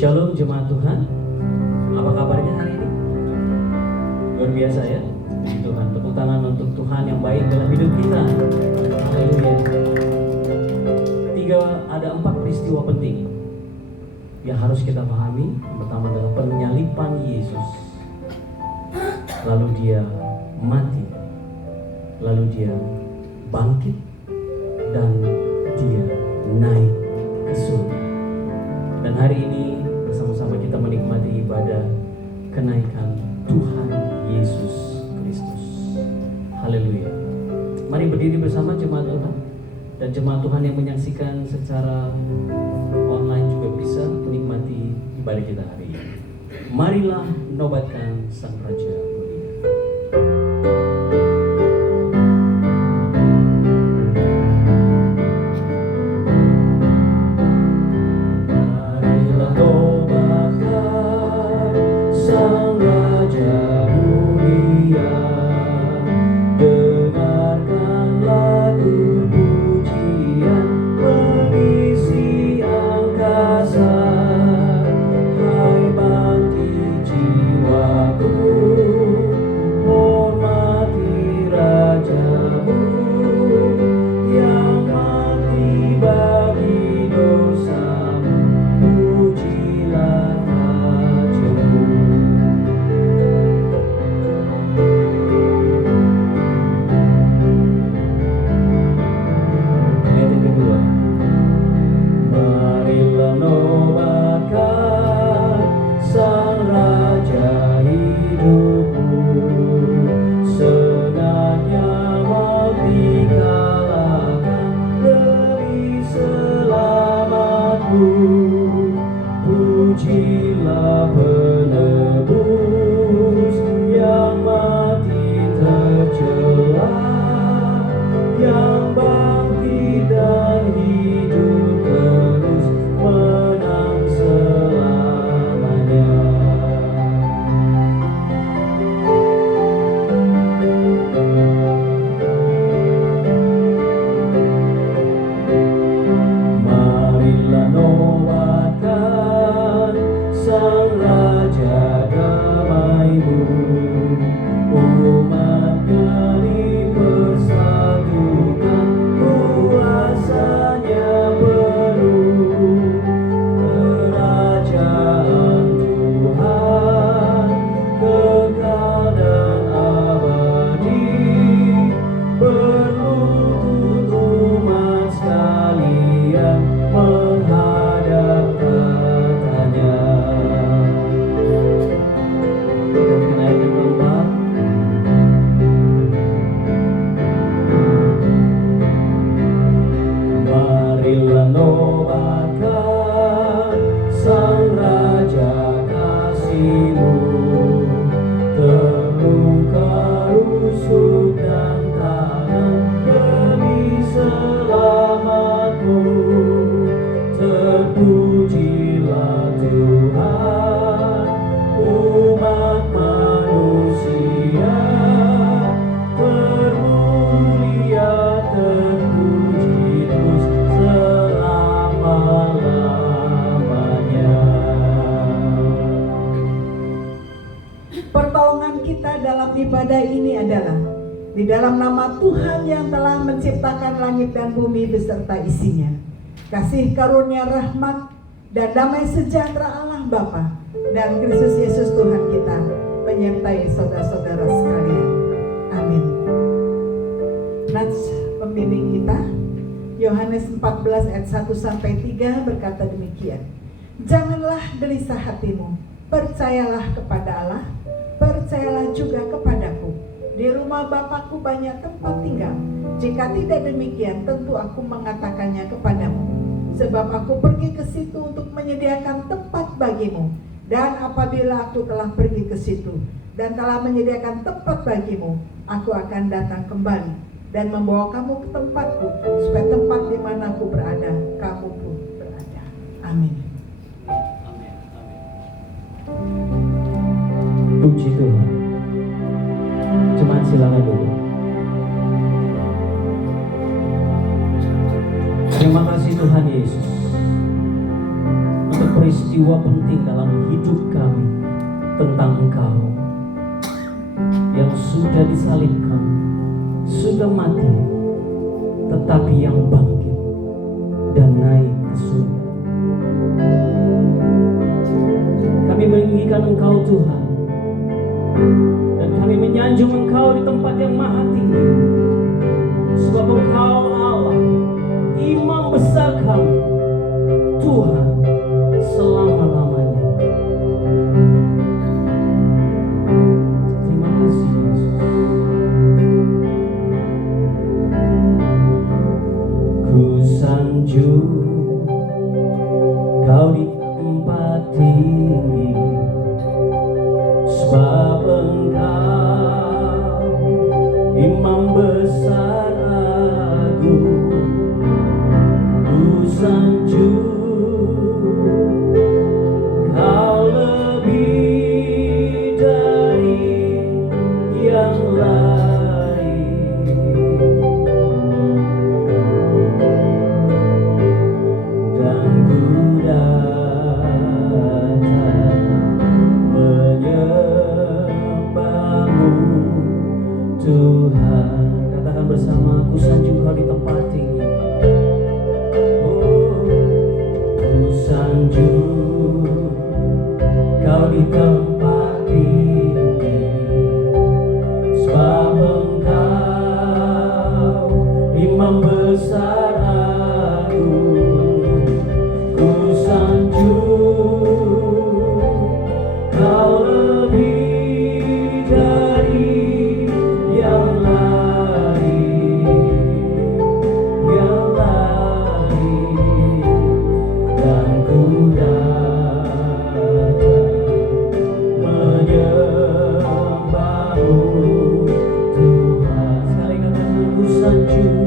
Shalom jemaat Tuhan. Apa kabarnya hari ini? Luar biasa ya. Puji Tuhan. Tepuk tangan untuk Tuhan yang baik dalam hidup kita. Haleluya. Ada 4 peristiwa penting yang harus kita pahami. Yang pertama adalah penyalipan Yesus. Lalu dia mati. Lalu dia bangkit. Dan dia naik ke surga. Dan hari ini bersama-sama kita menikmati ibadah kenaikan Tuhan Yesus Kristus. Haleluya. Mari berdiri bersama jemaat Tuhan. Dan jemaat Tuhan yang menyaksikan secara online juga bisa menikmati ibadah kita hari ini. Marilah nobatkan Sang Raja Mulia. Di dalam nama Tuhan yang telah menciptakan langit dan bumi beserta isinya, kasih karunia rahmat dan damai sejahtera Allah Bapa dan Kristus Yesus Tuhan kita menyertai saudara-saudara sekalian. Amin. Nats pembimbing kita Yohanes 14 ayat 1-3 berkata demikian. Janganlah gelisah hatimu, percayalah kepada Allah, percayalah juga kepadaku. Di rumah Bapakku banyak tempat tinggal. Jika tidak demikian, tentu aku mengatakannya kepadamu. Sebab aku pergi ke situ untuk menyediakan tempat bagimu. Dan apabila aku telah pergi ke situ dan telah menyediakan tempat bagimu, aku akan datang kembali dan membawa kamu ke tempatku, supaya tempat di mana aku berada, kamu pun berada. Amin. Amin. Puji Tuhan. Jemaat silakan dulu. Terima kasih Tuhan Yesus untuk peristiwa penting dalam hidup kami tentang Engkau yang sudah disalibkan, sudah mati, tetapi yang bangkit dan naik ke surga. Kami meninggikan Engkau Tuhan, dan kami menyanjung Engkau di tempat yang maha tinggi, sebab Engkau Allah, Imam besar kami, Tuhan selama-lamanya. Terima kasih Yesus. Ku sanjung Kau di tempat tinggi, sebab Engkau Imam besar agung. Ku sanjung Kau lebih dari yang lain, dan ku datang menyembahmu Tuhan. Katakan bersama, ku sanjung Kau di tempat tinggi. Oh, ku sanjung Kau di tempat tinggi, sebab Engkau Imam besar agung. Ku sanjung Kau lebih dari yang lain, dan ku datang menyembahmu Tuhan. Sekali katakan, ku sanjung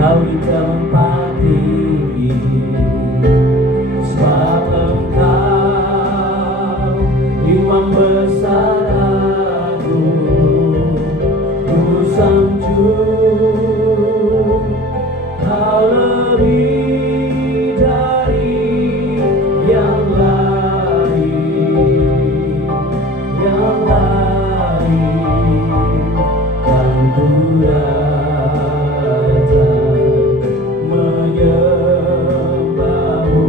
Kau di tempat tinggi, sebab Engkau Imam besar agung. Ku sanjung Kau lebih dari yang lain, dan ku menyembahmu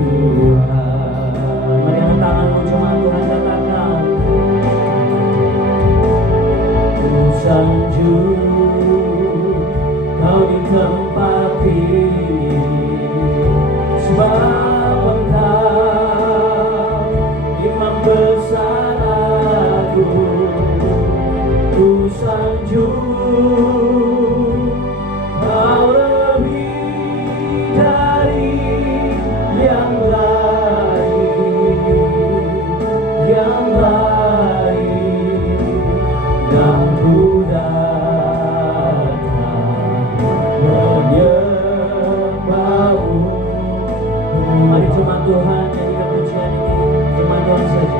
Tuhan. Mari angkat tanganmu, cuma Tuhan katakan, ku sanjung Kau di tempat tinggi, sebab Engkau Imam besar agung. Ku sanjung Kau lebih dari yang lain, dan ku datang menyembahmu. Mari cuma Tuhan nyanyikan pujian ini, cuma Tuhan saja.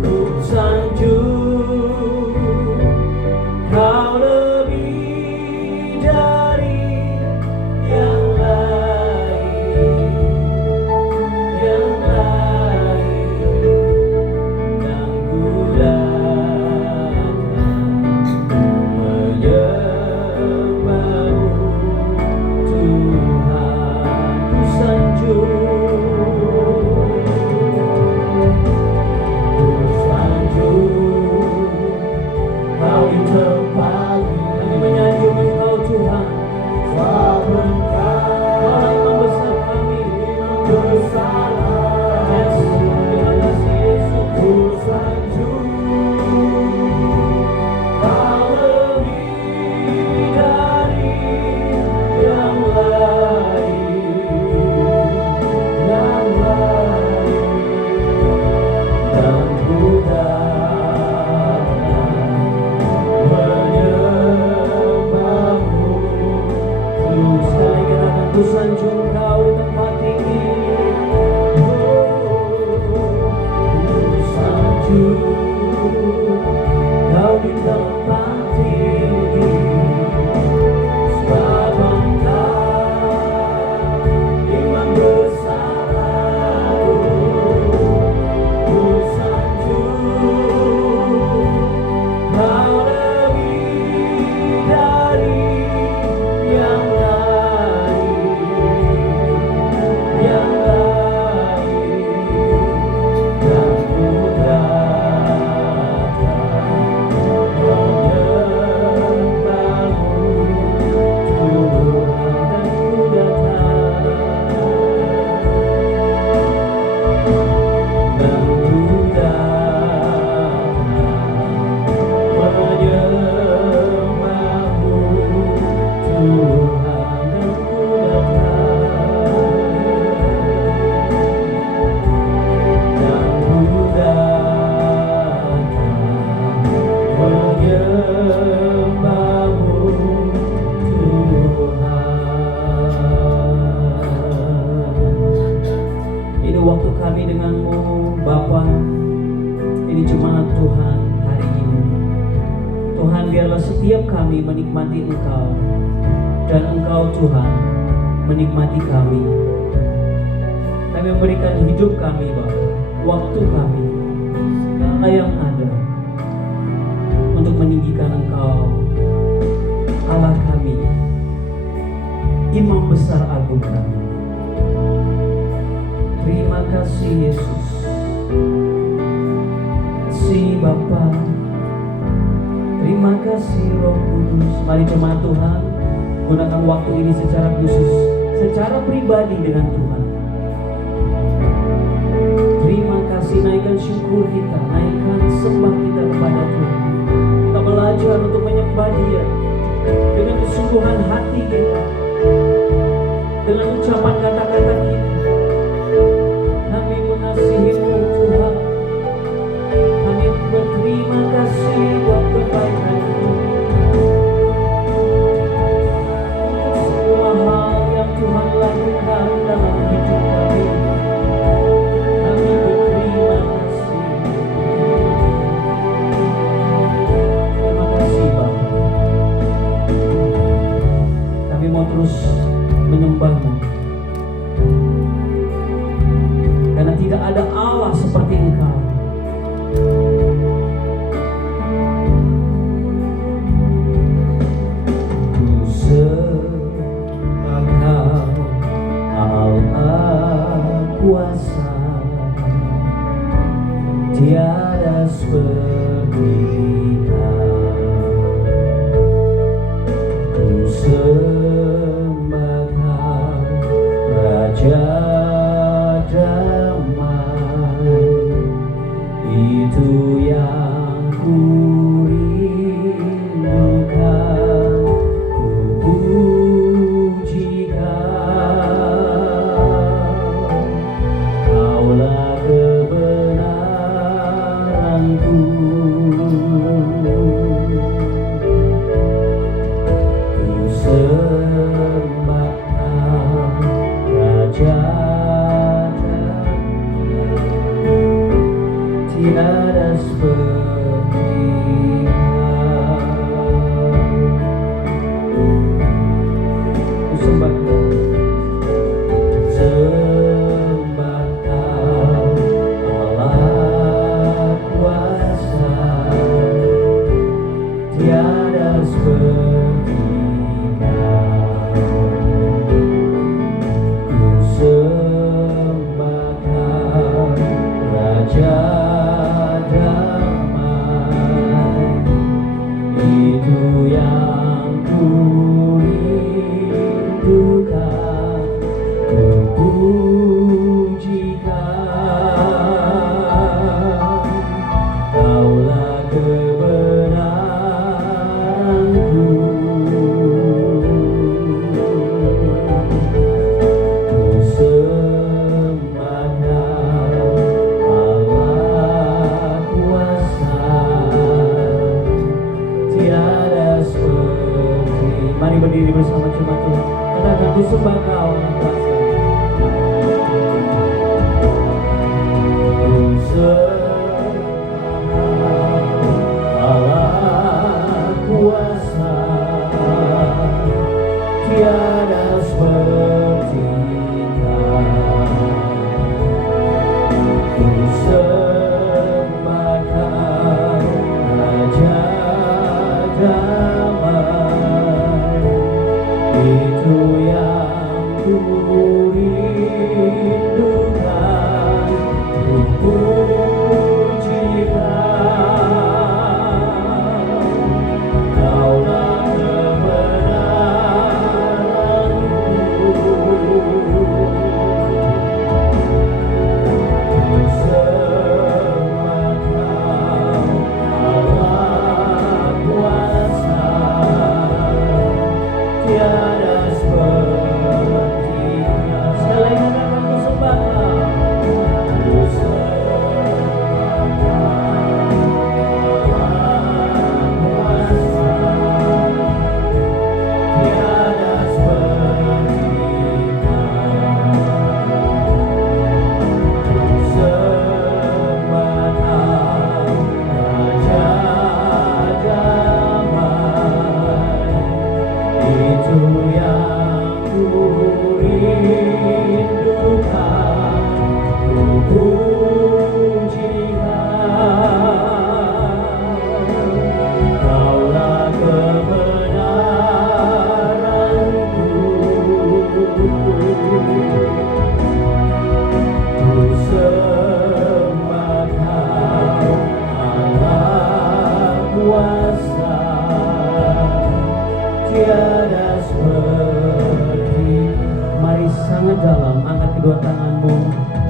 Ku sanjung setiap kami menikmati Engkau dan Engkau Tuhan menikmati kami. Kami memberikan hidup kami, Bapa, waktu kami, segala yang ada untuk meninggikan Engkau, Allah kami, Imam besar agung kami. Terima kasih Yesus. Terima kasih Bapa. Terima kasih Roh Kudus. Mari jemaat Tuhan, gunakan waktu ini secara khusus, secara pribadi dengan Tuhan. Terima kasih, naikkan syukur kita, naikkan sembah kita kepada Tuhan. Kita belajar untuk menyembah Dia dengan kesungguhan hati kita, dengan ucapan kata-kata kita. Kami mengasihi-Mu Tuhan. Kami berterima kasih buat kebaikan-Mu. Semua hal yang Tuhan lakukan dalam hidup kami, kami berterima kasih. Terima kasih Bapa. Kami mau terus menyembah-Mu, karena tidak ada Allah seperti Engkau. Ku sembah Engkau, Allah kuasa, tiada seperti Kau. Ku sembah Kau, Raja damai, itu yang ku rindukan, ku puji Kau. Kaulah kebenaranku. Ku sembah Kau, Raja tiada seperti Kau. Ku sembah Kau, sembah Kau, Allah kuasa, tiada seperti Kau. Ku sembah Kau, Raja damai, itu yang ku rindukan, ku puji Kau. Kaulah kebenaranku. Ku sembah Kau, Allah kuasa, tiada seperti. Mari berdiri bersama jemaat Tuhan. Katakan, ku sembah Kau, Allah kuasa. Ku sembah Kau, Allah kuasa, tiada seperti Kau. Ku sembah Kau, Raja damai, itu yang ku kedua tanganmu.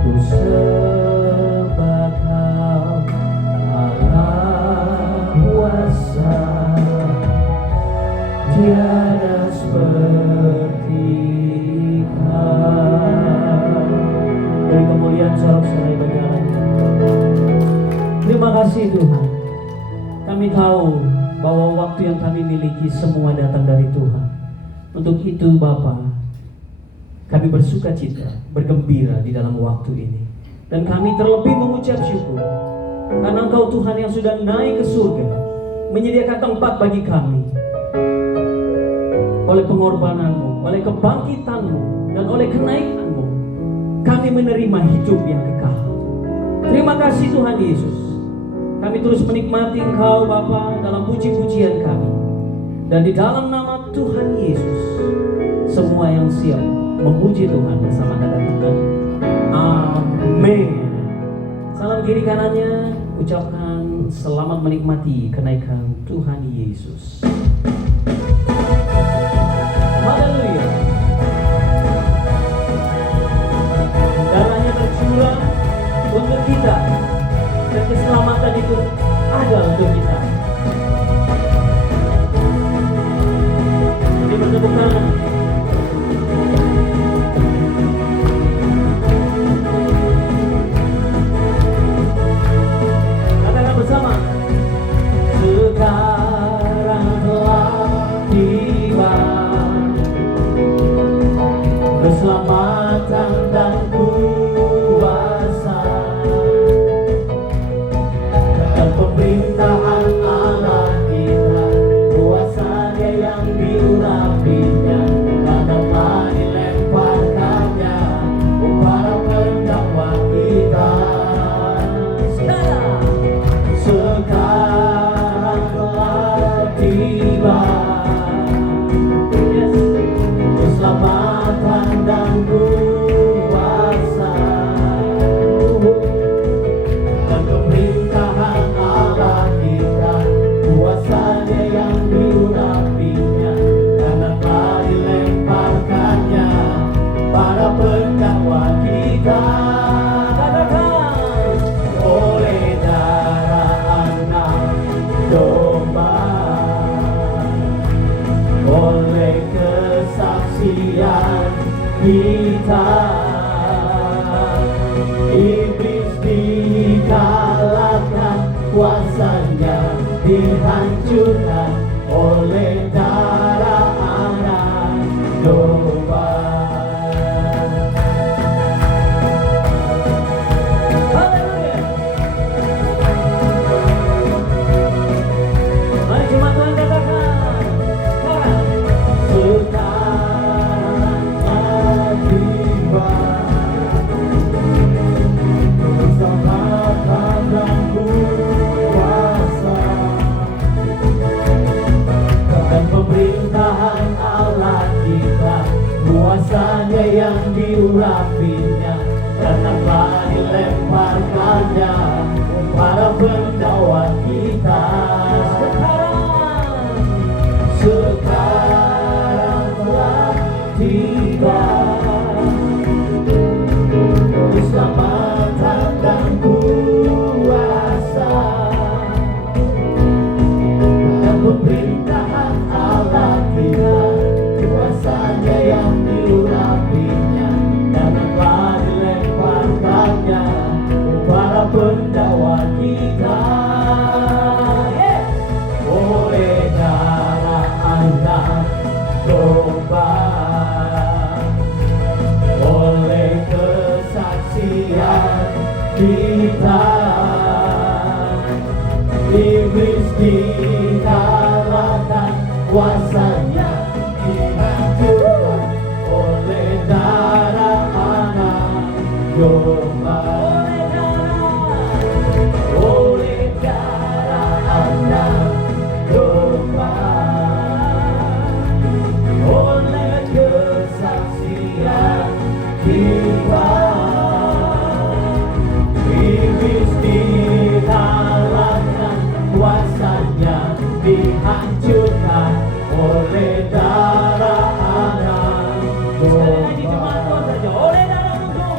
Ku sembah Kau Allah kuasa, tiada seperti Kau. Beri kemuliaan sorak-sorai bagi Allah. Terima kasih Tuhan. Kami tahu bahwa waktu yang kami miliki semua datang dari Tuhan. Untuk itu Bapa, kami bersuka cita, bergembira di dalam waktu ini. Dan kami terlebih mengucap syukur karena Engkau Tuhan yang sudah naik ke surga, menyediakan tempat bagi kami. Oleh pengorbananmu, oleh kebangkitanmu, dan oleh kenaikanmu, kami menerima hidup yang kekal. Terima kasih Tuhan Yesus. Kami terus menikmati Engkau Bapa dalam puji-pujian kami. Dan di dalam nama Tuhan Yesus, semua yang siap memuji Tuhan bersama kata-kata amin. Salam kiri kanannya, ucapkan selamat menikmati kenaikan Tuhan Yesus. Haleluya. Darahnya tercurah untuk kita, dan keselamatan itu ada untuk kita. Jadi bertepuk tangan. Katakan bersama. Sekarang telah tiba keselamatan dan kuasa, dan pemerintahan Allah kita, kuasanya yang diurapinya, karena telah dilemparkannya para pendakwa kita. Sekarang telah tiba keselamatan dan kuasa, dan pemerintahan Allah kita, kuasanya yang diurapinya, karena telah dilemparkannya para pendakwa kita. Katakan, oleh darah anak domba, oleh kesaksian kita, iblis dikalahkan, kuasanya dihancurkan oleh darah anak domba. Haleluya. Mari jemaat Tuhan katakan, sekarang tiba keselamatan dan kuasa, dan pemerintahan Allah kita, kuasanya yang diurapinya, karena telah dilemparkannya para pendakwa kita. Sekarang telah tiba keselamatan dan kuasa, dan pemerintahan Allah kita, kuasanya yang diurapinya, dan telah dilemparkannya para pendakwa kita. Oleh darah anak domba, oleh kesaksian kita, iblis dikalahkan, kuasanya dihancurkan oleh darah anak domba. Oleh darah anak domba, oleh kesaksian kita, iblis dikalahkan, kuasanya dihancurkan oleh darah anak domba. Oleh darah anak domba.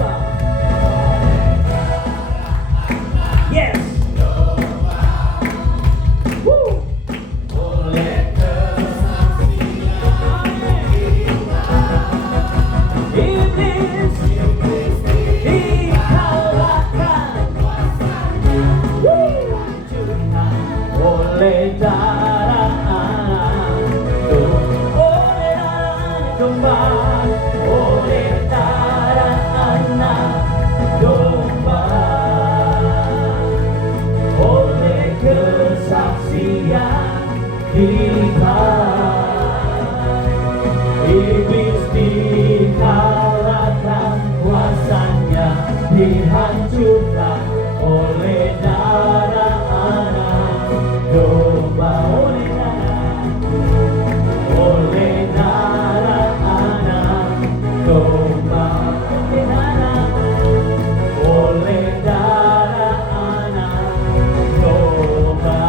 oleh darah anak domba, oleh darah anak domba, oleh kesaksian kita, iblis dikalahkan, kuasanya dihancurkan oleh darah anak domba, oleh darah anak domba, oleh darah anak domba.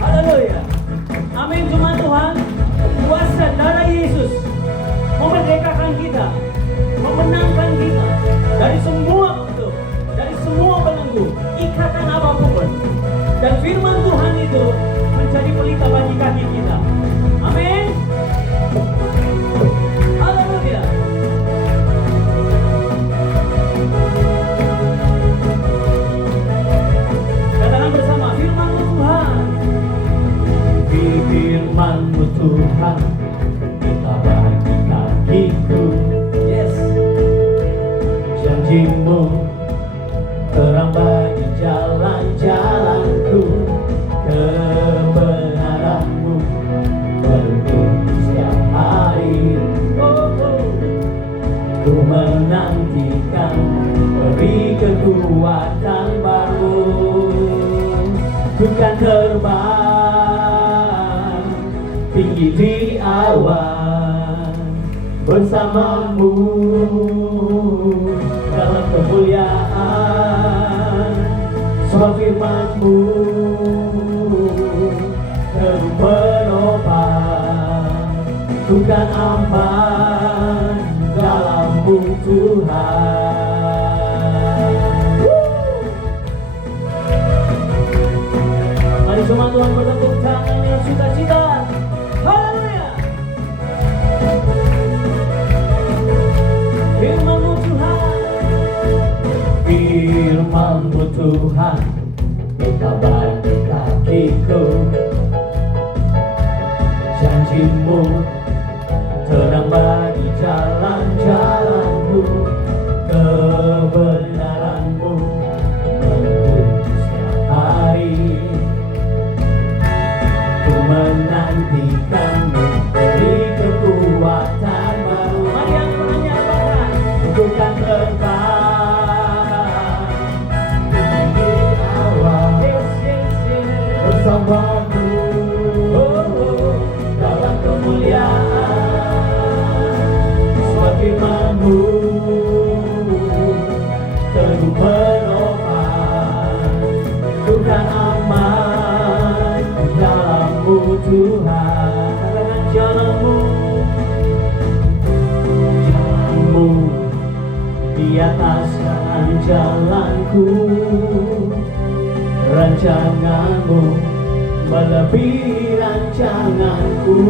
Haleluya, amin. Jemaat Tuhan, kuasa darah Yesus memerdekakan kita, memenangkan kita dari semua bentuk, dari semua belenggu, ikatan apapun. Dan firman Tuhan itu menjadi pelita bagi kaki kita. Amin. Haleluya. Katakan bersama, firman-Mu Tuhan. Di firman-Mu Tuhan, kita bagi kakiku. Yes. Janji-Mu terang bagi jalan-jalanku, kebenaran-Mu menuntun setiap hari. Ku menantikan, beri kekuatan baru. Ku kan terbang tinggi di awan bersama-Mu dalam kemuliaan. Sebab firman-Mu terus menopang, ku kan aman dalam-Mu Tuhan. Mari semua Tuhan bertepuk tangan dengan sukacita. Haleluya. Firman-Mu Tuhan, firman-Mu Tuhan, kita bagi kakiku. Janji-Mu terang bagi jalan-jalanku, kebenaran-Mu menuntun setiap hari. Ku menantikan-Mu, beri kekuatan baru. Mari yang menyatakan, ku kan terbang tinggi di awan bersama-Mu dalam kemuliaan. Sebab firman-Mu terus menopang, ku kan aman dalam-Mu Tuhan. Katakan jalan-Mu, jalan-Mu di atas jalanku, rancangan-Mu melebihi rancanganku.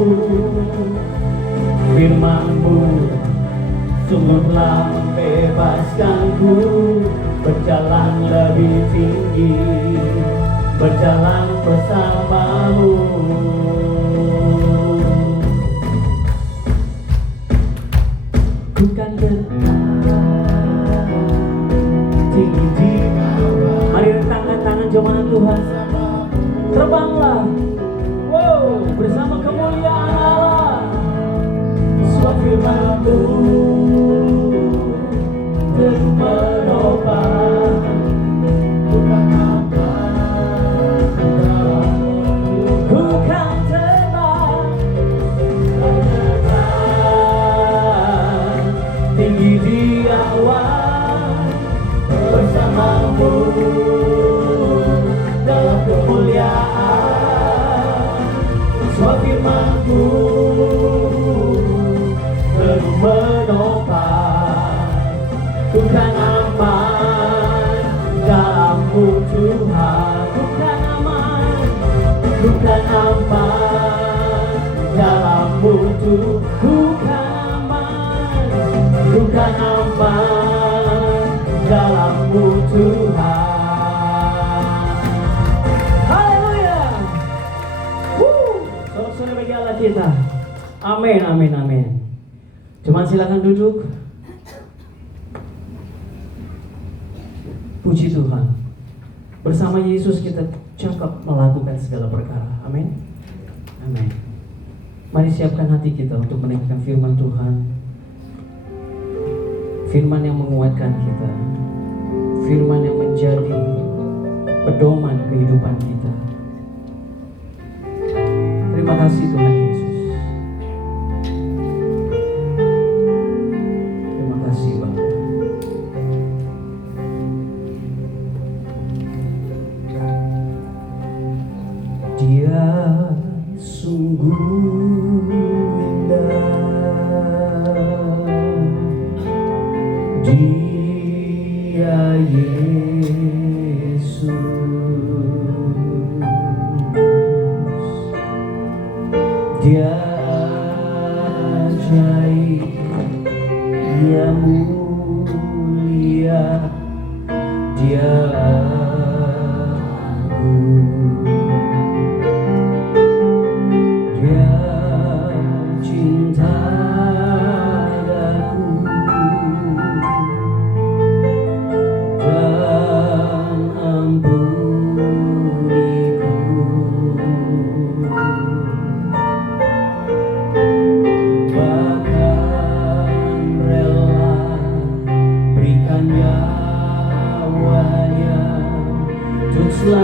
Firman-Mu sungguh telah membebaskanku, berjalan lebih tinggi, berjalan bersama-Mu. Ku kan tinggi di awan. Mari rentangkan tangan jemaat Tuhan. Terbanglah, wow, bersama kemuliaan Allah. Sebab firman-Mu terus menopang, ku kan aman dalam-Mu. Ku kan terbang tinggi di awan bersama-Mu dalam kemuliaan. Sebab firman-Mu terus menopang, ku kan aman dalam-Mu Tuhan. Ku kan aman, ku kan aman dalam-Mu Tuhan. Ku kan aman, ku kan aman dalam-Mu Tuhan. Allah kita. Amin, amin, amin. Jemaat silakan duduk. Puji Tuhan. Bersama Yesus kita cakap melakukan segala perkara. Amin. Amin. Mari siapkan hati kita untuk mendengarkan firman Tuhan. Firman yang menguatkan kita. Firman yang menjadi pedoman kehidupan kita. Terima kasih Tuhan Yesus. Terima kasih Bapa. Dia sungguh indah, Dia Yesus, Dia ajaib, Dia mulia, Dia agung, Dia cinta daku dan ampuniku. Bahkan rela berikan nyawanya untuk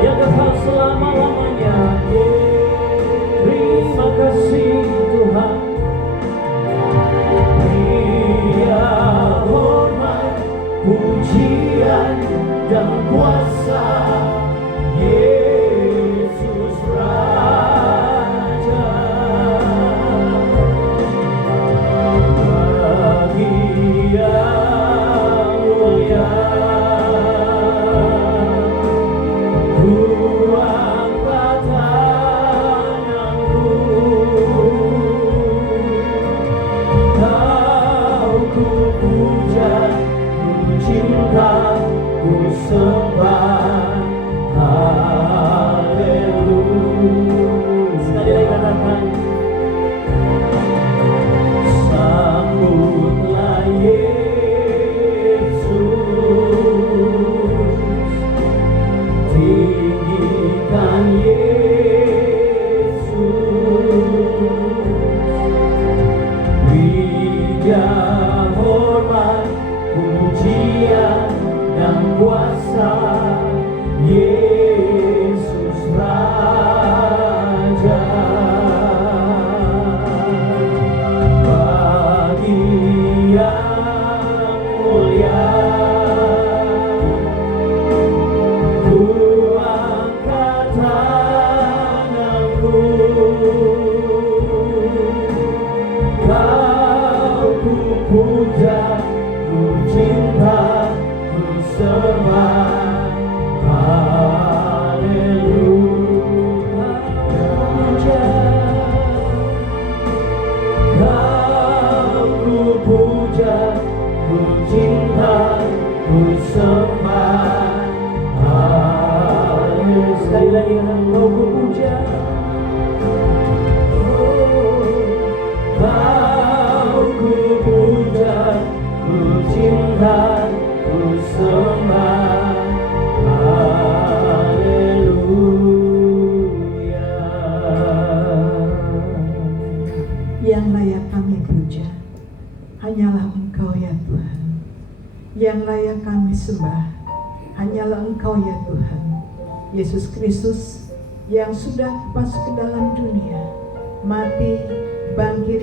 yang kekal selama-lamanya. Terima kasih cinta, ku sembah. Haleluya, puja. Kau ku puja, ku cinta, ku sembah. Haleluya. Sekali lagi kau ku puja. Kau ku puja, ku cinta, ku sembah. Haleluya. Yang layak kami puja hanyalah Engkau ya Tuhan. Yang layak kami sembah hanyalah Engkau ya Tuhan. Yesus Kristus yang sudah masuk ke dalam dunia, mati, bangkit,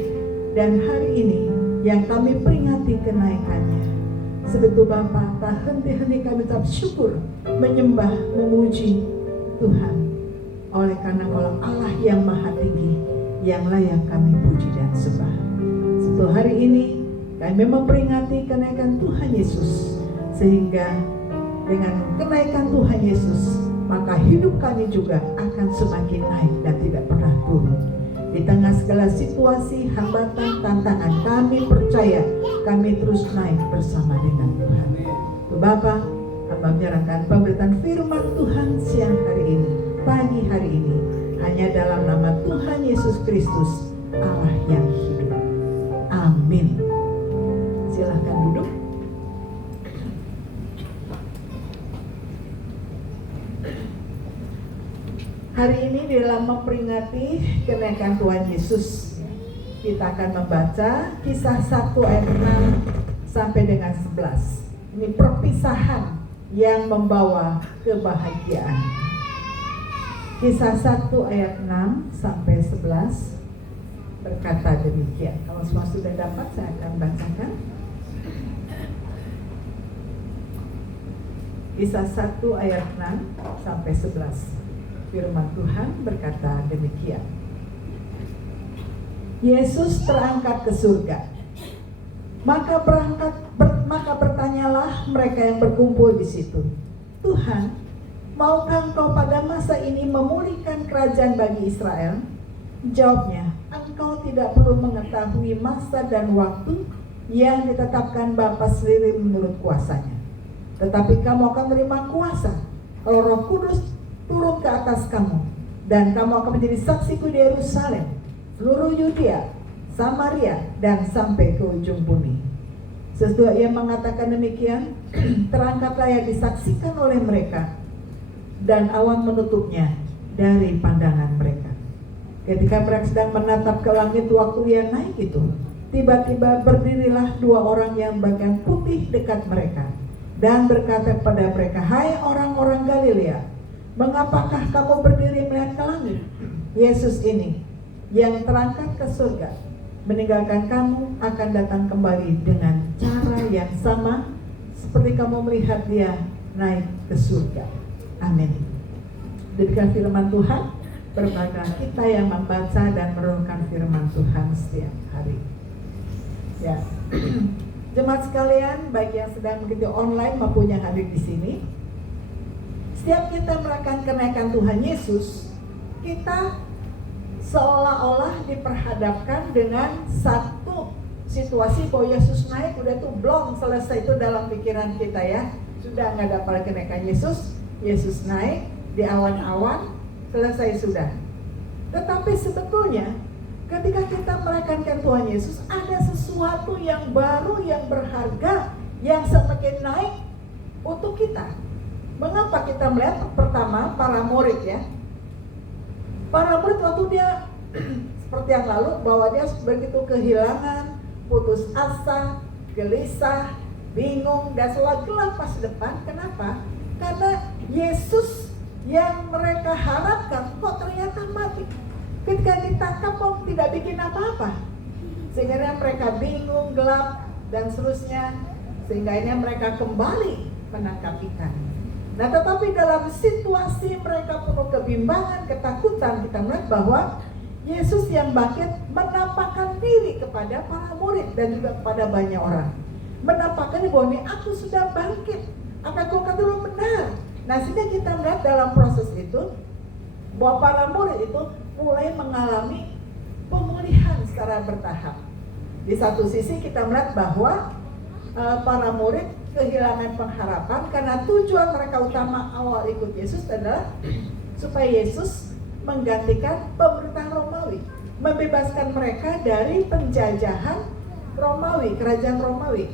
dan hari ini yang kami peringati kenaikannya. Sebetul Bapa, tak henti-henti kami tetap syukur, menyembah, memuji Tuhan. Oleh karena Allah yang maha tinggi, yang layak kami puji dan sembah. Setelah hari ini kami memperingati kenaikan Tuhan Yesus, sehingga dengan kenaikan Tuhan Yesus, maka hidup kami juga akan semakin naik dan tidak pernah turun. Di tengah segala situasi, hambatan, tantangan, kami percaya kami terus naik bersama dengan Tuhan. Bapa, hamba menyerahkan pemberitaan firman Tuhan siang hari ini, pagi hari ini, hanya dalam nama Tuhan Yesus Kristus, Allah yang hidup. Amin. Silahkan duduk. Hari ini di dalam memperingati kenaikan Tuhan Yesus, kita akan membaca Kisah 1 ayat 6 sampai dengan 11. Ini perpisahan yang membawa kebahagiaan. Kisah 1 ayat 6 sampai 11 berkata demikian. Kalau semua sudah dapat, saya akan bacakan. Kisah 1 ayat 6 sampai 11. Firman Tuhan berkata demikian. Yesus terangkat ke surga. Maka bertanyalah mereka yang berkumpul di situ, Tuhan, maukah Engkau pada masa ini memulihkan kerajaan bagi Israel? Jawabnya, Engkau tidak perlu mengetahui masa dan waktu yang ditetapkan Bapa sendiri menurut kuasanya. Tetapi kamu akan menerima kuasa kalau Roh Kudus turun ke atas kamu, dan kamu akan menjadi saksiku di Yerusalem, seluruh Yudea, Samaria, dan sampai ke ujung bumi. Sesudah ia mengatakan demikian, terangkatlah ia disaksikan oleh mereka, dan awan menutupnya dari pandangan mereka. Ketika mereka sedang menatap ke langit waktu ia naik itu, tiba-tiba berdirilah dua orang yang bagian putih dekat mereka, dan berkata kepada mereka, hai orang-orang Galilea, mengapakah kamu berdiri melihat ke langit? Yesus ini yang terangkat ke surga meninggalkan kamu akan datang kembali dengan cara yang sama seperti kamu melihat dia naik ke surga. Amin. Demikian firman Tuhan. Berbahagia kita yang membaca dan merenungkan firman Tuhan setiap hari. Ya, jemaat sekalian, baik yang sedang mengikuti online maupun yang hadir di sini. Setiap kita merayakan kenaikan Tuhan Yesus, kita seolah-olah diperhadapkan dengan satu situasi bahwa Yesus naik, udah tuh belum selesai itu dalam pikiran kita ya. Sudah nggak ada pada kenaikan Yesus, Yesus naik di awan-awan, selesai sudah. Tetapi sebetulnya ketika kita merayakan Tuhan Yesus, ada sesuatu yang baru, yang berharga, yang semakin naik untuk kita. Mengapa kita melihat pertama para murid ya? Para murid waktu dia seperti yang lalu bahwa dia begitu kehilangan, putus asa, gelisah, bingung dan selalu gelap pas depan. Kenapa? Karena Yesus yang mereka harapkan kok ternyata mati. Ketika ditangkap kok tidak bikin apa-apa. Sehingga mereka bingung, gelap dan seterusnya. Sehingga ini mereka kembali menangkap ikan. Nah, tetapi dalam situasi mereka penuh kebimbangan, ketakutan, kita melihat bahwa Yesus yang bangkit menampakkan diri kepada para murid dan juga kepada banyak orang. menampakkan bahwa ini aku sudah bangkit, apa kau kata lu benar. Nah, sehingga kita melihat dalam proses itu bahwa para murid itu mulai mengalami pemulihan secara bertahap. Di satu sisi kita melihat bahwa para murid kehilangan pengharapan karena tujuan mereka utama awal ikut Yesus adalah supaya Yesus menggantikan pemerintahan Romawi, membebaskan mereka dari penjajahan Romawi, kerajaan Romawi.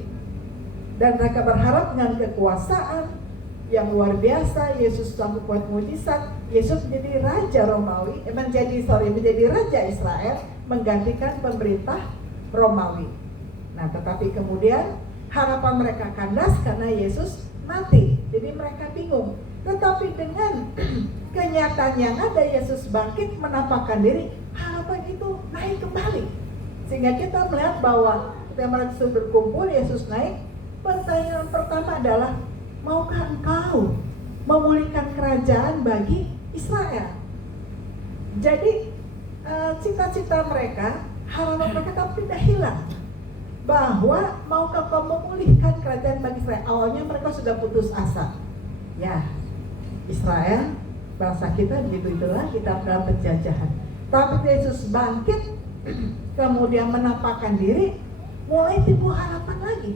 Dan mereka berharap dengan kekuasaan yang luar biasa, Yesus sanggup buat mujizat, Yesus menjadi raja Romawi, menjadi raja Israel, menggantikan pemerintah Romawi. Nah, tetapi kemudian harapan mereka kandas karena Yesus mati. Jadi mereka bingung. Tetapi dengan kenyataan yang ada, Yesus bangkit menampakkan diri, harapan itu naik kembali. Sehingga kita melihat bahwa ketika mereka berkumpul, Yesus naik. Pertanyaan pertama adalah, maukah engkau memulihkan kerajaan bagi Israel? Jadi cita-cita mereka, harapan mereka tidak hilang, bahwa maukah kau memulihkan kerajaan bagi Israel. Awalnya mereka sudah putus asa. Ya, Israel, bangsa kita begitu-itulah, kita dalam penjajahan. Tapi Yesus bangkit, kemudian menampakkan diri, mulai timbul harapan lagi.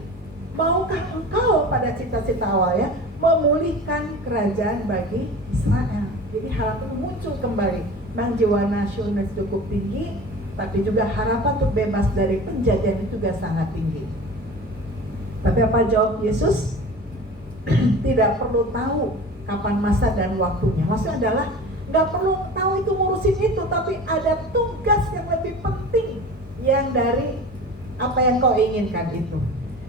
Maukah engkau pada cita-cita awalnya memulihkan kerajaan bagi Israel? Jadi harapan muncul kembali. Memang jiwa nasionalis cukup tinggi, tapi juga harapan untuk bebas dari penjajahan itu juga sangat tinggi. Tapi apa jawab Yesus? Tidak perlu tahu kapan masa dan waktunya. Maksudnya adalah nggak perlu tahu itu ngurusin itu, tapi ada tugas yang lebih penting yang dari apa yang kau inginkan itu.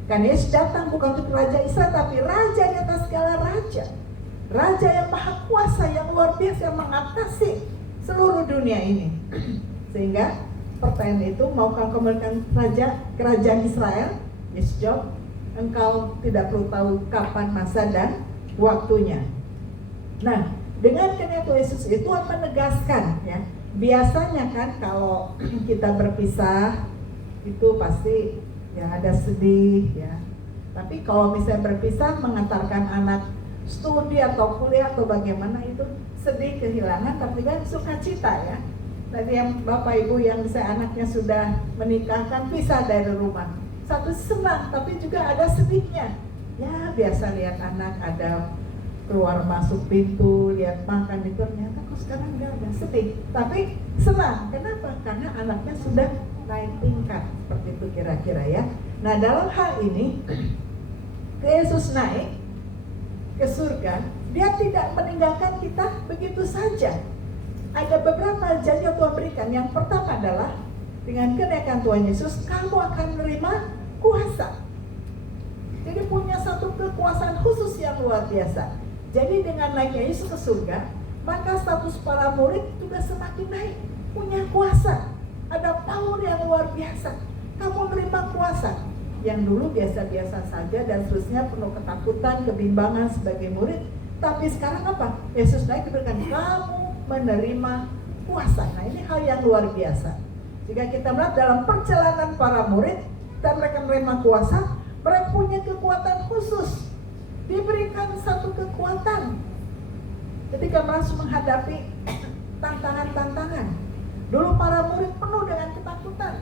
Karena Yesus datang bukan untuk raja Israel, tapi raja di atas segala raja, raja yang maha kuasa, yang luar biasa, yang mengatasi seluruh dunia ini. Sehingga pertanyaan itu, maukah kau memulihkan kerajaan Israel? Yesus jawab, engkau tidak perlu tahu kapan masa dan waktunya. Nah, dengan kenyataan Yesus itu menegaskan, ya, biasanya kan kalau kita berpisah itu pasti ya ada sedih, ya. Tapi kalau misalnya berpisah mengantarkan anak studi atau kuliah atau bagaimana, itu sedih kehilangan, tapi kan sukacita, ya. Tadi yang bapak ibu yang bisa anaknya sudah menikahkan pisah dari rumah, satu senang tapi juga ada sedihnya. Ya biasa lihat anak ada keluar masuk pintu, lihat makan itu, ternyata kok sekarang enggak ada, sedih. Tapi senang, kenapa? Karena anaknya sudah naik tingkat, seperti itu kira-kira, ya. Nah dalam hal ini Yesus naik ke surga, dia tidak meninggalkan kita begitu saja. Ada beberapa janji yang Tuhan berikan. Yang pertama adalah dengan kenaikan Tuhan Yesus, kamu akan menerima kuasa. Jadi punya satu kekuasaan khusus yang luar biasa. Jadi dengan naiknya Yesus ke surga, maka status para murid juga semakin naik, punya kuasa. Ada power yang luar biasa. Kamu menerima kuasa. Yang dulu biasa-biasa saja dan seterusnya, penuh ketakutan, kebimbangan sebagai murid. Tapi sekarang apa? Yesus naik diberikan, kamu menerima kuasa. Nah ini hal yang luar biasa. Jika kita melihat dalam perjalanan para murid dan mereka menerima kuasa, mereka punya kekuatan khusus. Diberikan satu kekuatan ketika masuk menghadapi tantangan-tantangan. Dulu para murid penuh dengan ketakutan,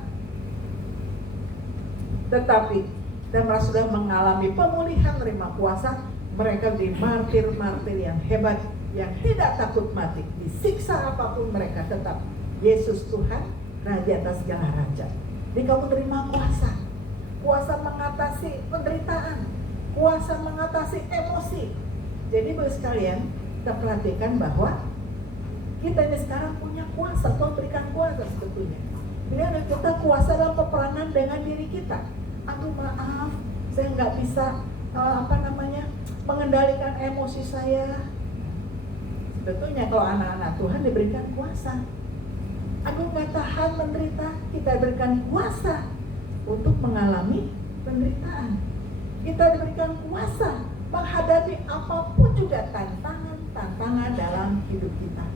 tetapi dan mereka sudah mengalami pemulihan, menerima kuasa. Mereka di martir-martir yang hebat, yang tidak takut mati, disiksa apapun mereka tetap Yesus Tuhan, Raja atas segala raja. Jadi kamu terima kuasa, kuasa mengatasi penderitaan, kuasa mengatasi emosi. Jadi bagi sekalian, kita perhatikan bahwa kita ini sekarang punya kuasa, Tuhan berikan kuasa sebetulnya. Jadi ada kita kuasa dalam peperangan dengan diri kita. Aduh maaf, saya nggak bisa mengendalikan emosi saya. Sebetulnya kalau anak-anak Tuhan diberikan kuasa. Aduh nggak tahan menderita, kita diberikan kuasa untuk mengalami penderitaan. Kita diberikan kuasa menghadapi apapun juga tantangan dalam hidup kita.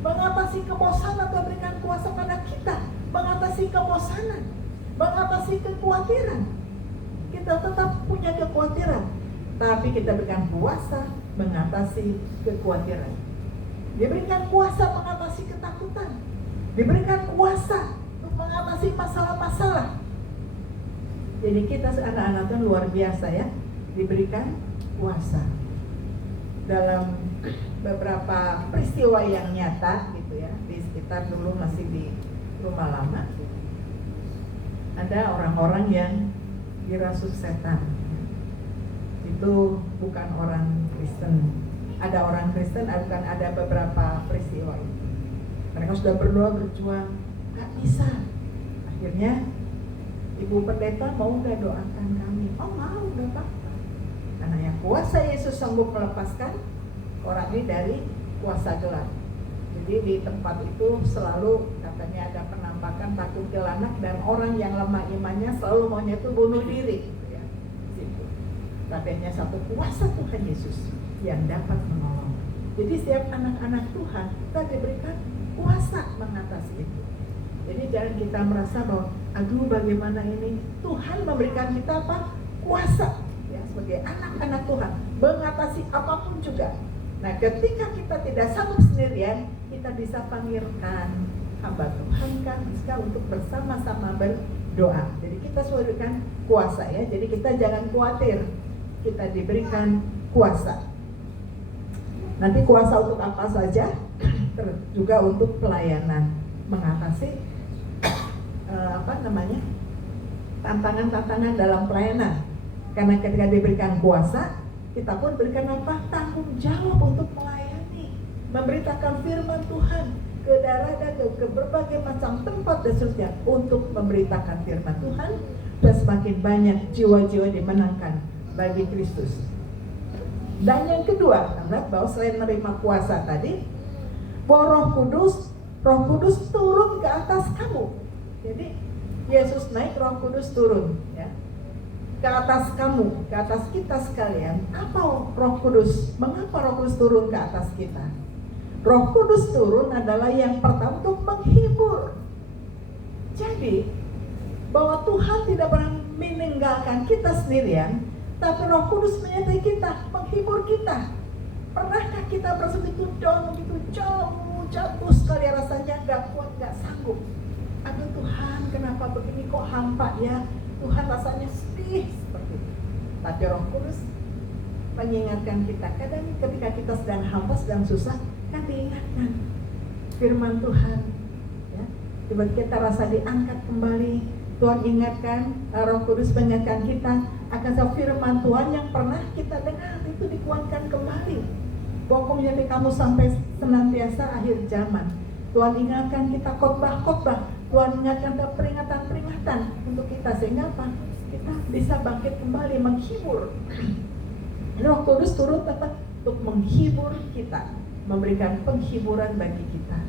Mengatasi kebosanan, Tuhan berikan kuasa pada kita mengatasi kebosanan, mengatasi kekhawatiran. kita tetap punya kekhawatiran, tapi kita berikan kuasa mengatasi kekhawatiran. Diberikan kuasa mengatasi ketakutan, diberikan kuasa untuk mengatasi masalah-masalah. Jadi kita anak-anak itu luar biasa ya, diberikan kuasa. Dalam beberapa peristiwa yang nyata gitu ya, di sekitar dulu masih di rumah lama, ada orang-orang yang dirasuk setan. Itu bukan orang Kristen. Ada orang Kristen, bukan, ada beberapa peristiwa itu. Mereka sudah berdoa, berjuang, gak bisa. Akhirnya Ibu Pendeta mau gak doakan kami? Oh mau, gak apa-apa. Karena yang kuasa Yesus sanggup melepaskan orang ini dari kuasa gelap. Jadi di tempat itu selalu katanya ada penampakan takut gelanak, dan orang yang lemah imannya selalu maunya itu bunuh diri. Gitu ya. Situ. Tapi hanya satu kuasa Tuhan Yesus yang dapat menolong. Jadi setiap anak-anak Tuhan kita diberikan kuasa mengatasi itu. Jadi jangan kita merasa bahwa aduh bagaimana ini, Tuhan memberikan kita apa? Kuasa ya, sebagai anak-anak Tuhan mengatasi apapun juga. Nah ketika kita tidak sanggup sendirian, kita bisa panggilkan hamba Tuhan kan untuk bersama-sama berdoa. Jadi kita selalu diberikan kuasa ya. Jadi kita jangan khawatir, kita diberikan kuasa. Nanti kuasa untuk apa saja? Juga untuk pelayanan, mengatasi tantangan-tantangan dalam pelayanan. Karena ketika diberikan kuasa, kita pun berikan apa? Tanggung jawab untuk melayani, memberitakan firman Tuhan ke daerah dan ke berbagai macam tempat dan seterusnya untuk memberitakan firman Tuhan, dan semakin banyak jiwa-jiwa dimenangkan bagi Kristus. Dan yang kedua, anda bahwa selain menerima kuasa tadi, bahwa Roh Kudus turun ke atas kamu. Jadi Yesus naik, Roh Kudus turun ya, ke atas kamu, ke atas kita sekalian. Apa Roh Kudus? Mengapa Roh Kudus turun ke atas kita? Roh Kudus turun adalah yang pertama untuk menghibur. Jadi bahwa Tuhan tidak pernah meninggalkan kita sendirian, tapi Roh Kudus menyertai kita, menghibur kita. Pernahkah kita merasa begitu jatuh sekali rasanya, gak kuat, gak sanggup. Aduh Tuhan, kenapa begini, kok hampa ya? Tuhan rasanya sedih seperti itu. Tapi Roh Kudus mengingatkan kita. Kadang ketika kita sedang hampa, sedang susah, kan diingatkan firman Tuhan. Ya, coba kita rasa diangkat kembali. Tuhan ingatkan, Roh Kudus mengingatkan kita akan firman Tuhan yang pernah kita dengar, itu dikuatkan kembali. Bahwa menjadi kamu sampai senantiasa akhir zaman. Tuhan ingatkan kita khotbah-khotbah, Tuhan ingatkan kita peringatan-peringatan untuk kita, sehingga apa? Kita bisa bangkit kembali, menghibur. Roh Kudus turun tetap untuk menghibur kita, memberikan penghiburan bagi kita.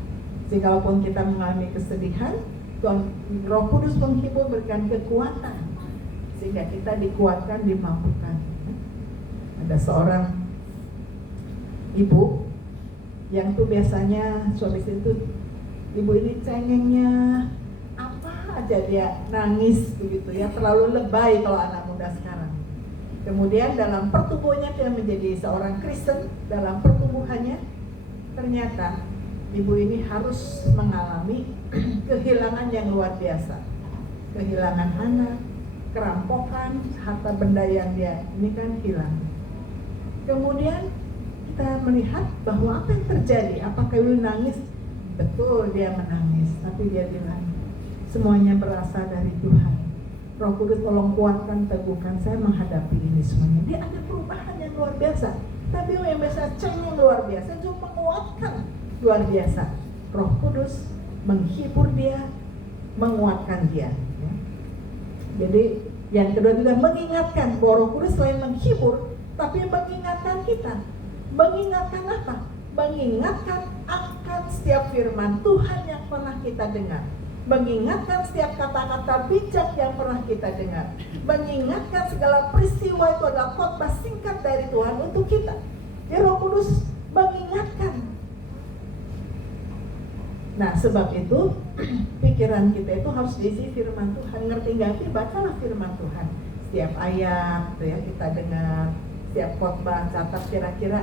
Sehingga walaupun kita mengalami kesedihan, Tuhan Roh Kudus menghibur, memberikan kekuatan, sehingga kita dikuatkan, dimampukan. Ada seorang ibu yang tuh biasanya suami istri itu, ibu ini cengengnya apa aja dia nangis begitu ya, terlalu lebay kalau anak muda sekarang. Kemudian dalam pertumbuhannya dia menjadi seorang Kristen, dalam pertumbuhannya ternyata ibu ini harus mengalami kehilangan yang luar biasa, kehilangan anak, kerampokan, harta benda yang dia ini kan hilang. Kemudian kita melihat bahwa apa yang terjadi, apakah ibu nangis? Betul, dia menangis, tapi dia bilang semuanya berasal dari Tuhan. Roh Kudus tolong kuatkan, teguhkan saya menghadapi ini semuanya. Dia ada perubahan yang luar biasa. Tapi yang biasa cengeng luar biasa juga menguatkan luar biasa. Roh Kudus menghibur dia, menguatkan dia. Ya. Jadi yang kedua juga mengingatkan bahwa Roh Kudus selain menghibur, tapi mengingatkan kita. Mengingatkan apa? Mengingatkan akan setiap firman Tuhan yang pernah kita dengar. Mengingatkan setiap kata-kata bijak yang pernah kita dengar. Mengingatkan segala peristiwa itu adalah khotbah singkat dari Tuhan untuk kita. Ya, Roh Kudus mengingatkan. Nah, sebab itu pikiran kita itu harus diisi firman Tuhan. Ngerti nggak? Bacalah firman Tuhan. setiap ayat gitu ya kita dengar, setiap khotbah catat kira-kira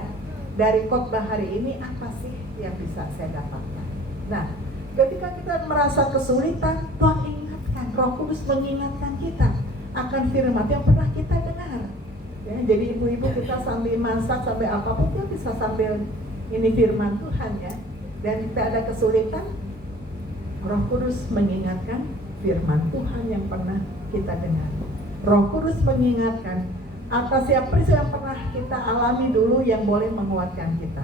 dari khotbah hari ini apa sih yang bisa saya dapatkan. Nah, ketika kita merasa kesulitan, Tuhan ingatkan, Roh Kudus mengingatkan kita akan firman yang pernah kita dengar. Ya, jadi ibu-ibu kita sambil masak, sambil apapun kita bisa sambil ini firman Tuhan ya. Dan kita ada kesulitan, Roh Kudus mengingatkan firman Tuhan yang pernah kita dengar. Roh Kudus mengingatkan atas peristiwa yang pernah kita alami dulu yang boleh menguatkan kita.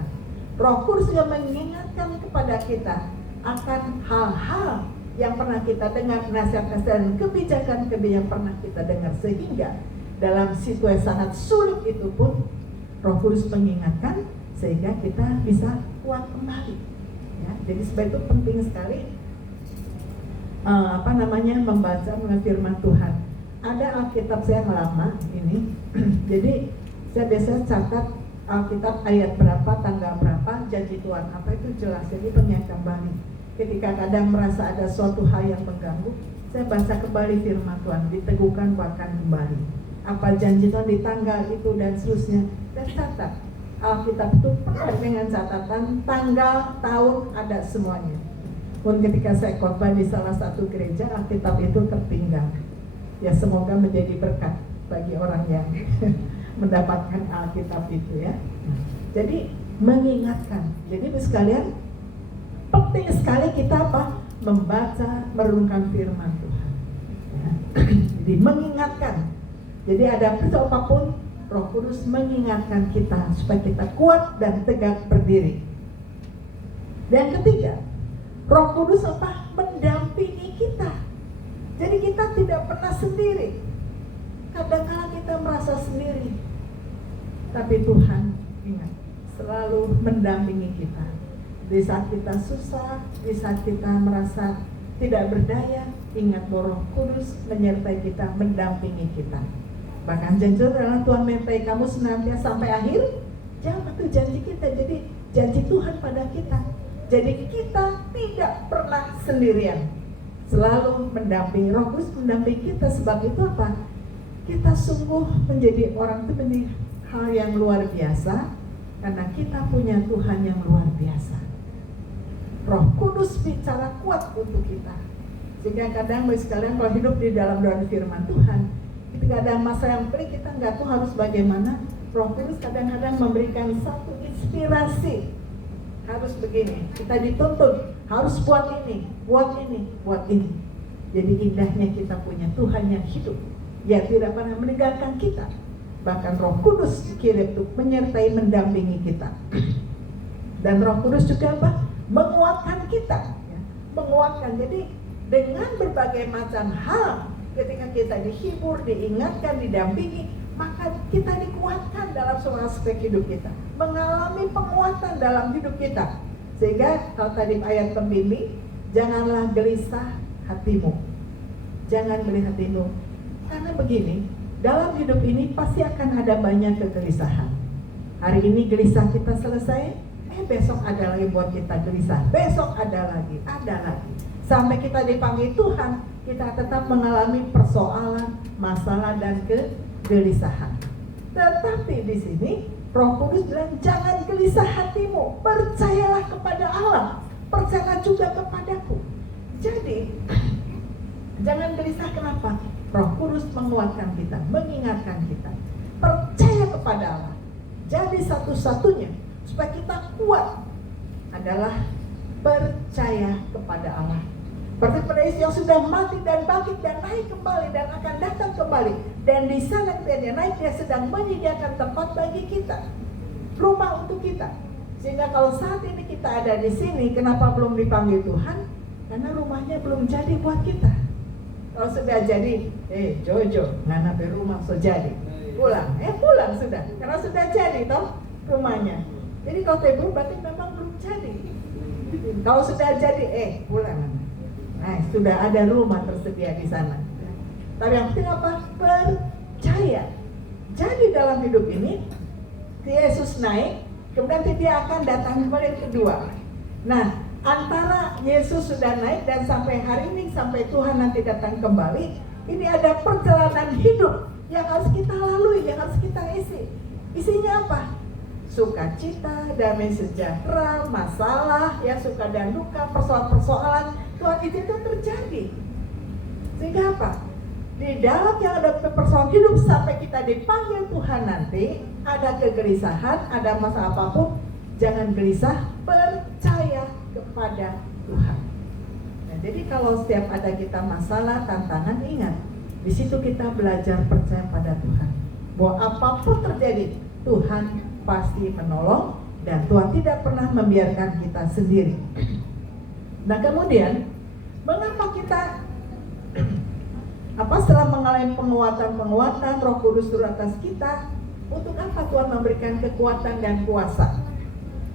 Roh Kudus juga mengingatkan kepada kita akan hal-hal yang pernah kita dengar, nasihat-nasihat dan kebijakan-kebijakan yang pernah kita dengar, sehingga dalam situasi sangat sulit itu pun Roh Kudus mengingatkan sehingga kita bisa kuat kembali. Ya, jadi sebab itu penting sekali membaca firman Tuhan. Ada Alkitab saya yang lama ini, jadi saya biasa catat Alkitab ayat berapa, tanggal berapa, janji Tuhan apa itu jelas. Jadi pengingat kembali. Ketika kadang merasa ada suatu hal yang mengganggu, saya baca kembali firman Tuhan, diteguhkan kuatkan kembali. Apa janji Tuhan di tanggal itu dan seterusnya. Dan catat Alkitab itu penuh dengan catatan tanggal, tahun, ada semuanya. Pun ketika saya khotbah di salah satu gereja, Alkitab itu tertinggal. Ya semoga menjadi berkat bagi orang yang mendapatkan Alkitab itu ya. Jadi mengingatkan. Jadi sekalian penting sekali kita membaca, merenungkan firman Tuhan. Ya. Jadi mengingatkan. Jadi ada peristiwa apapun, Roh Kudus mengingatkan kita supaya kita kuat dan tegak berdiri. Dan ketiga, Roh Kudus mendampingi kita. Jadi kita tidak pernah sendiri. Kadang-kadang kita merasa sendiri. Tapi Tuhan ingat, selalu mendampingi kita. Di saat kita susah, di saat kita merasa tidak berdaya, ingat bahwa Roh Kudus menyertai kita, mendampingi kita. Bahkan janji adalah Tuhan menyertai kamu senantiasa sampai akhir zaman. Itu janji kita. Jadi janji Tuhan pada kita. Jadi kita tidak pernah sendirian. Selalu mendampingi. Roh Kudus mendampingi kita. Sebab itu apa? Kita sungguh menjadi orang itu menjadi hal yang luar biasa, karena kita punya Tuhan yang luar biasa. Roh Kudus bicara kuat untuk kita. Sehingga kadang bagi sekalian kalau hidup di dalam doa firman Tuhan, ketika ada masa yang pelik kita nggak tahu harus bagaimana, Roh Kudus kadang-kadang memberikan satu inspirasi. Harus begini, kita dituntut harus buat ini, buat ini, buat ini. Jadi indahnya kita punya Tuhan yang hidup, ya tidak pernah meninggalkan kita. Bahkan Roh Kudus dikirim untuk menyertai, mendampingi kita. Dan Roh Kudus juga menguatkan kita, ya. Menguatkan. Jadi dengan berbagai macam hal, ketika kita dihibur, diingatkan, didampingi, maka kita dikuatkan dalam semua aspek hidup kita, mengalami penguatan dalam hidup kita. Sehingga kalau tadi ayat pembimbing, janganlah gelisah hatimu. Jangan gelisah hatimu. Karena begini, dalam hidup ini pasti akan ada banyak kegelisahan. Hari ini gelisah kita selesai, besok ada lagi buat kita gelisah. Besok ada lagi. Sampai kita dipanggil Tuhan, kita tetap mengalami persoalan, masalah dan kegelisahan. Tetapi di sini Roh Kudus bilang jangan gelisah hatimu, percayalah kepada Allah, percayalah juga kepadaku. Jadi jangan gelisah. Kenapa? Roh Kudus menguatkan kita, mengingatkan kita, percaya kepada Allah. Jadi satu-satunya supaya kita kuat adalah percaya kepada Allah. Seperti pada Yesus yang sudah mati dan bangkit dan naik kembali dan akan datang kembali. Dan di sana ketika dia naik, dia sedang menyediakan tempat bagi kita, rumah untuk kita. Sehingga kalau saat ini kita ada di sini, kenapa belum dipanggil Tuhan? Karena rumahnya belum jadi buat kita. Kalau sudah jadi, Jojo, ngana rumah so jadi, pulang, pulang sudah, karena sudah jadi toh rumahnya. Jadi kalau tebur berarti memang belum jadi. Kalau sudah jadi, pulang. Nah, sudah ada rumah tersedia di sana. Tapi yang penting apa? Percaya. Jadi dalam hidup ini, Yesus naik, kemudian dia akan datang kembali yang kedua. Nah, antara Yesus sudah naik dan sampai hari ini, sampai Tuhan nanti datang kembali, ini ada perjalanan hidup yang harus kita lalui, yang harus kita isi. Isinya apa? Sukacita, damai sejahtera, masalah, ya suka dan duka, persoalan-persoalan, Tuhan itu terjadi. Sehingga apa? Di dalam yang ada persoalan hidup sampai kita dipanggil Tuhan nanti, ada kegelisahan, ada masalah apapun, jangan gelisah, percaya kepada Tuhan. Nah, jadi kalau setiap ada kita masalah, tantangan, ingat, di situ kita belajar percaya pada Tuhan. Bahwa apapun terjadi, Tuhan pasti menolong dan Tuhan tidak pernah membiarkan kita sendiri. Nah kemudian, mengapa kita setelah mengalami penguatan Roh Kudus turun atas kita, untuk apa Tuhan memberikan kekuatan dan kuasa?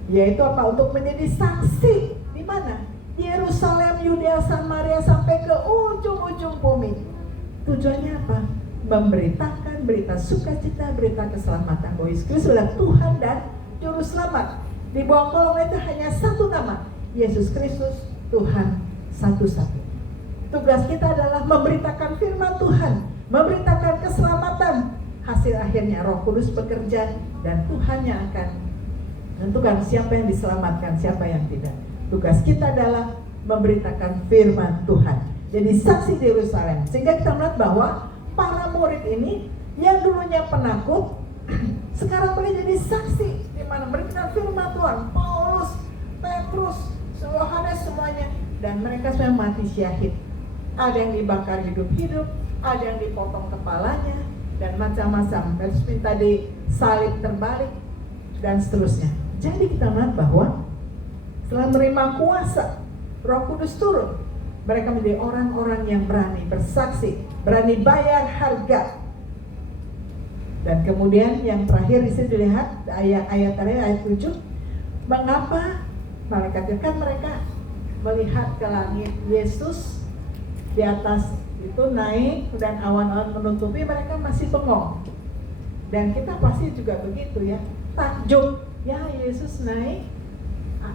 Yaitu apa? Untuk menjadi saksi di mana? Di Yerusalem, Yudea, Samaria sampai ke ujung-ujung bumi. Tujuannya apa? Memberitakan berita sukacita, berita keselamatan bahwa Yesus Kristus adalah Tuhan dan Juru Selamat. Di bawah kolom itu hanya satu nama, Yesus Kristus, Tuhan satu-satu. Tugas kita adalah memberitakan firman Tuhan, memberitakan keselamatan. Hasil akhirnya Roh Kudus bekerja dan Tuhan yang akan menentukan siapa yang diselamatkan, siapa yang tidak. Tugas kita adalah memberitakan firman Tuhan. Jadi saksi di Yerusalem. Sehingga kita melihat bahwa para murid ini yang dulunya penakut, sekarang boleh jadi saksi di mana memberitakan firman Tuhan. Paulus, Petrus, Yohanes semuanya, dan mereka semua mati syahid. Ada yang dibakar hidup-hidup, ada yang dipotong kepalanya, dan macam-macam. Petrus minta disalib terbalik, dan seterusnya. Jadi kita melihat bahwa setelah menerima kuasa, Roh Kudus turun, mereka menjadi orang-orang yang berani bersaksi, berani bayar harga. Dan kemudian yang terakhir di sini dilihat ayat 7, mengapa malaikat kan mereka melihat ke langit, Yesus di atas itu naik dan awan-awan menutupi, mereka masih bengong. Dan kita pasti juga begitu ya, takjub, ya Yesus naik,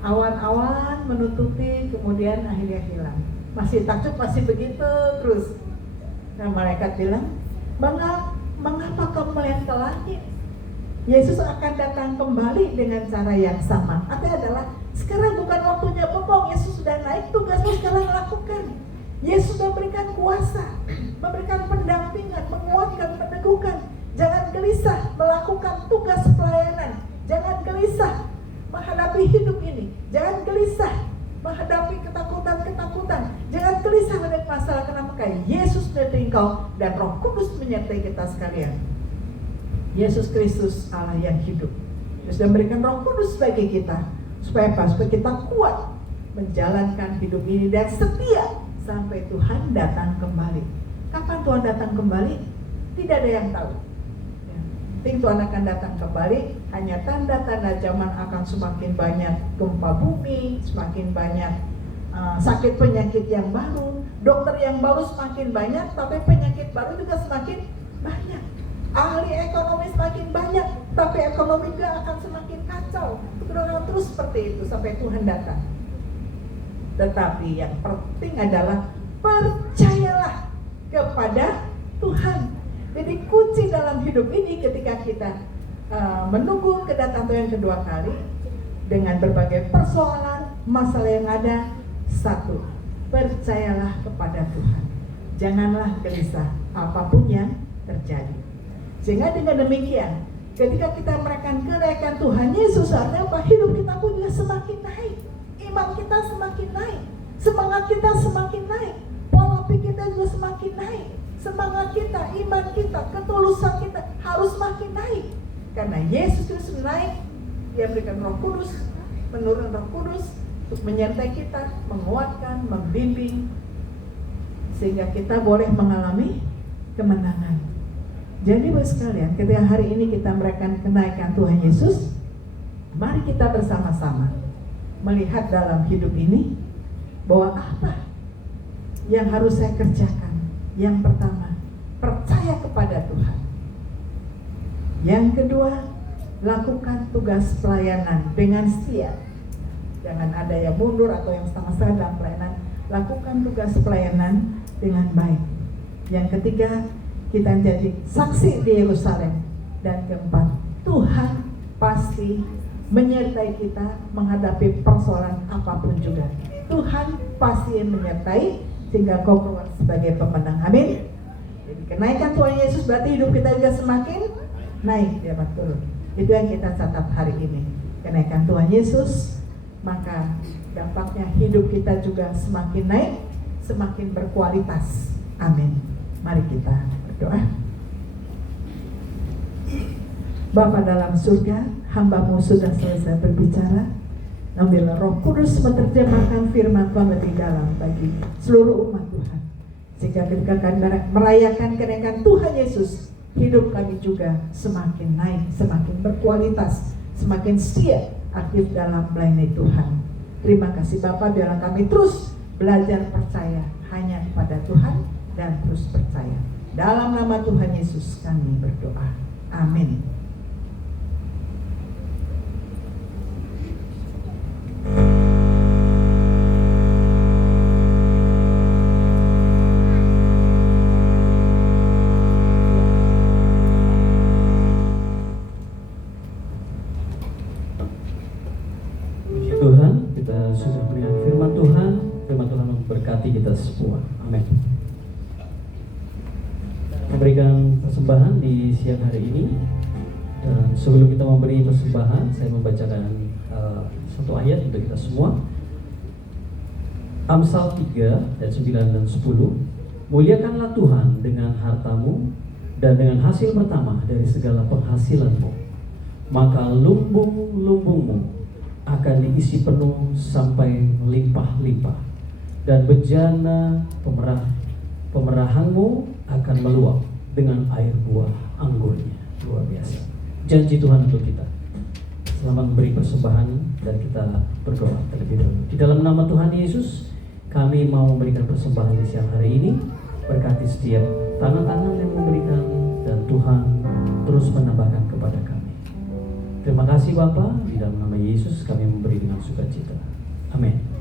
awan-awan menutupi, kemudian akhirnya hilang. Masih takjub, masih begitu terus. Nah malaikat bilang, mengapa kamu melihat ke langit? Yesus akan datang kembali dengan cara yang sama. Artinya adalah, sekarang bukan waktunya bengong, Yesus sudah naik, tugasmu sekarang lakukan. Yesus sudah berikan kuasa, memberikan pendampingan, menguatkan, meneguhkan. Jangan gelisah melakukan tugas pelayanan. Jangan gelisah menghadapi hidup ini. Jangan gelisah menghadapi ketakutan-ketakutan. Jangan gelisah menghadapi masalah. Kenapa? Yesus menyertai engkau dan Roh Kudus menyertai kita sekalian. Yesus Kristus Allah yang hidup. Dia sudah memberikan Roh Kudus bagi kita. Supaya apa? Supaya kita kuat menjalankan hidup ini dan setia sampai Tuhan datang kembali. Kapan Tuhan datang kembali? Tidak ada yang tahu. Tuhan akan datang kembali, hanya tanda-tanda zaman akan semakin banyak gempa bumi, semakin banyak sakit penyakit yang baru, dokter yang baru semakin banyak, tapi penyakit baru juga semakin banyak. Ahli ekonomi semakin banyak, tapi ekonomi juga akan semakin kacau. Terus seperti itu sampai Tuhan datang. Tetapi yang penting adalah percayalah kepada Tuhan. Jadi kunci dalam hidup ini ketika kita menunggu kedatangan Tuhan yang kedua kali, dengan berbagai persoalan, masalah yang ada, satu, percayalah kepada Tuhan. Janganlah gelisah apapun yang terjadi. Sehingga dengan demikian, ketika kita merayakan kenaikan Tuhan Yesus, artinya apa? Hidup kita pun juga semakin naik, iman kita semakin naik, semangat kita semakin naik, pola pikir kita juga semakin naik. Semangat kita, iman kita, ketulusan kita harus makin naik. Karena Yesus Kristus naik, Dia berikan Roh Kudus, menurun Roh Kudus untuk menyertai kita, menguatkan, membimbing, sehingga kita boleh mengalami kemenangan. Jadi Bapak sekalian, ketika hari ini kita merayakan kenaikan Tuhan Yesus, mari kita bersama-sama melihat dalam hidup ini bahwa apa yang harus saya kerjakan. Yang pertama, percaya kepada Tuhan. Yang kedua, lakukan tugas pelayanan dengan setia. Jangan ada yang mundur atau yang setengah-setengah dalam pelayanan. Lakukan tugas pelayanan dengan baik. Yang ketiga, kita jadi saksi di Yerusalem. Dan keempat, Tuhan pasti menyertai kita menghadapi persoalan apapun juga. Tuhan pasti menyertai sehingga kau keluar sebagai pemenang. Amin. Jadi kenaikan Tuhan Yesus berarti hidup kita juga semakin naik, dia turun. Itu yang kita catat hari ini. Kenaikan Tuhan Yesus, maka dampaknya hidup kita juga semakin naik, semakin berkualitas. Amin. Mari kita berdoa. Bapa dalam surga, hamba-Mu sudah selesai berbicara. Ambillah Roh Kudus menerjemahkan firman Tuhan lebih dalam bagi seluruh umat Tuhan. Sehingga ketika kami merayakan kenaikan Tuhan Yesus, hidup kami juga semakin naik, semakin berkualitas, semakin setia, aktif dalam melayani Tuhan. Terima kasih Bapa, biarlah kami terus belajar percaya hanya kepada Tuhan dan terus percaya. Dalam nama Tuhan Yesus kami berdoa. Amin. Tuhan, kita sudah melihat firman Tuhan memberkati kita semua. Amin. Memberikan persembahan di siang hari ini, dan sebelum kita memberi persembahan, saya membacakan satu ayat untuk kita semua. Amsal 3 ayat 9 dan 10. Muliakanlah Tuhan dengan hartamu dan dengan hasil pertama dari segala penghasilanmu, maka lumbung-lumbungmu akan diisi penuh sampai melimpah-limpah, dan bejana pemerahanmu akan meluap dengan air buah anggurnya. Luar biasa janji Tuhan untuk kita. Selamat memberi persembahan dan kita berdoa terlebih dahulu. Di dalam nama Tuhan Yesus, kami mau memberikan persembahan di siang hari ini. Berkati setiap tangan-tangan yang memberikan, dan Tuhan terus menambahkan kepada kami. Terima kasih Bapa, di dalam nama Yesus kami memberi dengan sukacita. Amin.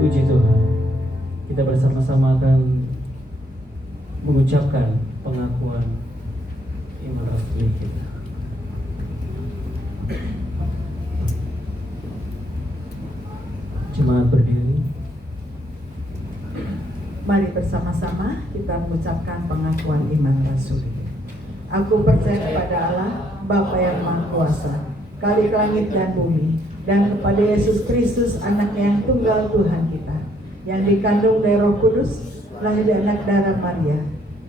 Puji Tuhan. Kita bersama-sama akan mengucapkan pengakuan iman rasmi kita. bersama-sama kita mengucapkan pengakuan iman rasuli. Aku percaya kepada Allah, Bapa yang Maha Kuasa, Khalik langit dan bumi, dan kepada Yesus Kristus, Anaknya yang tunggal Tuhan kita, yang dikandung dari Roh Kudus, lahir dari anak darah Maria,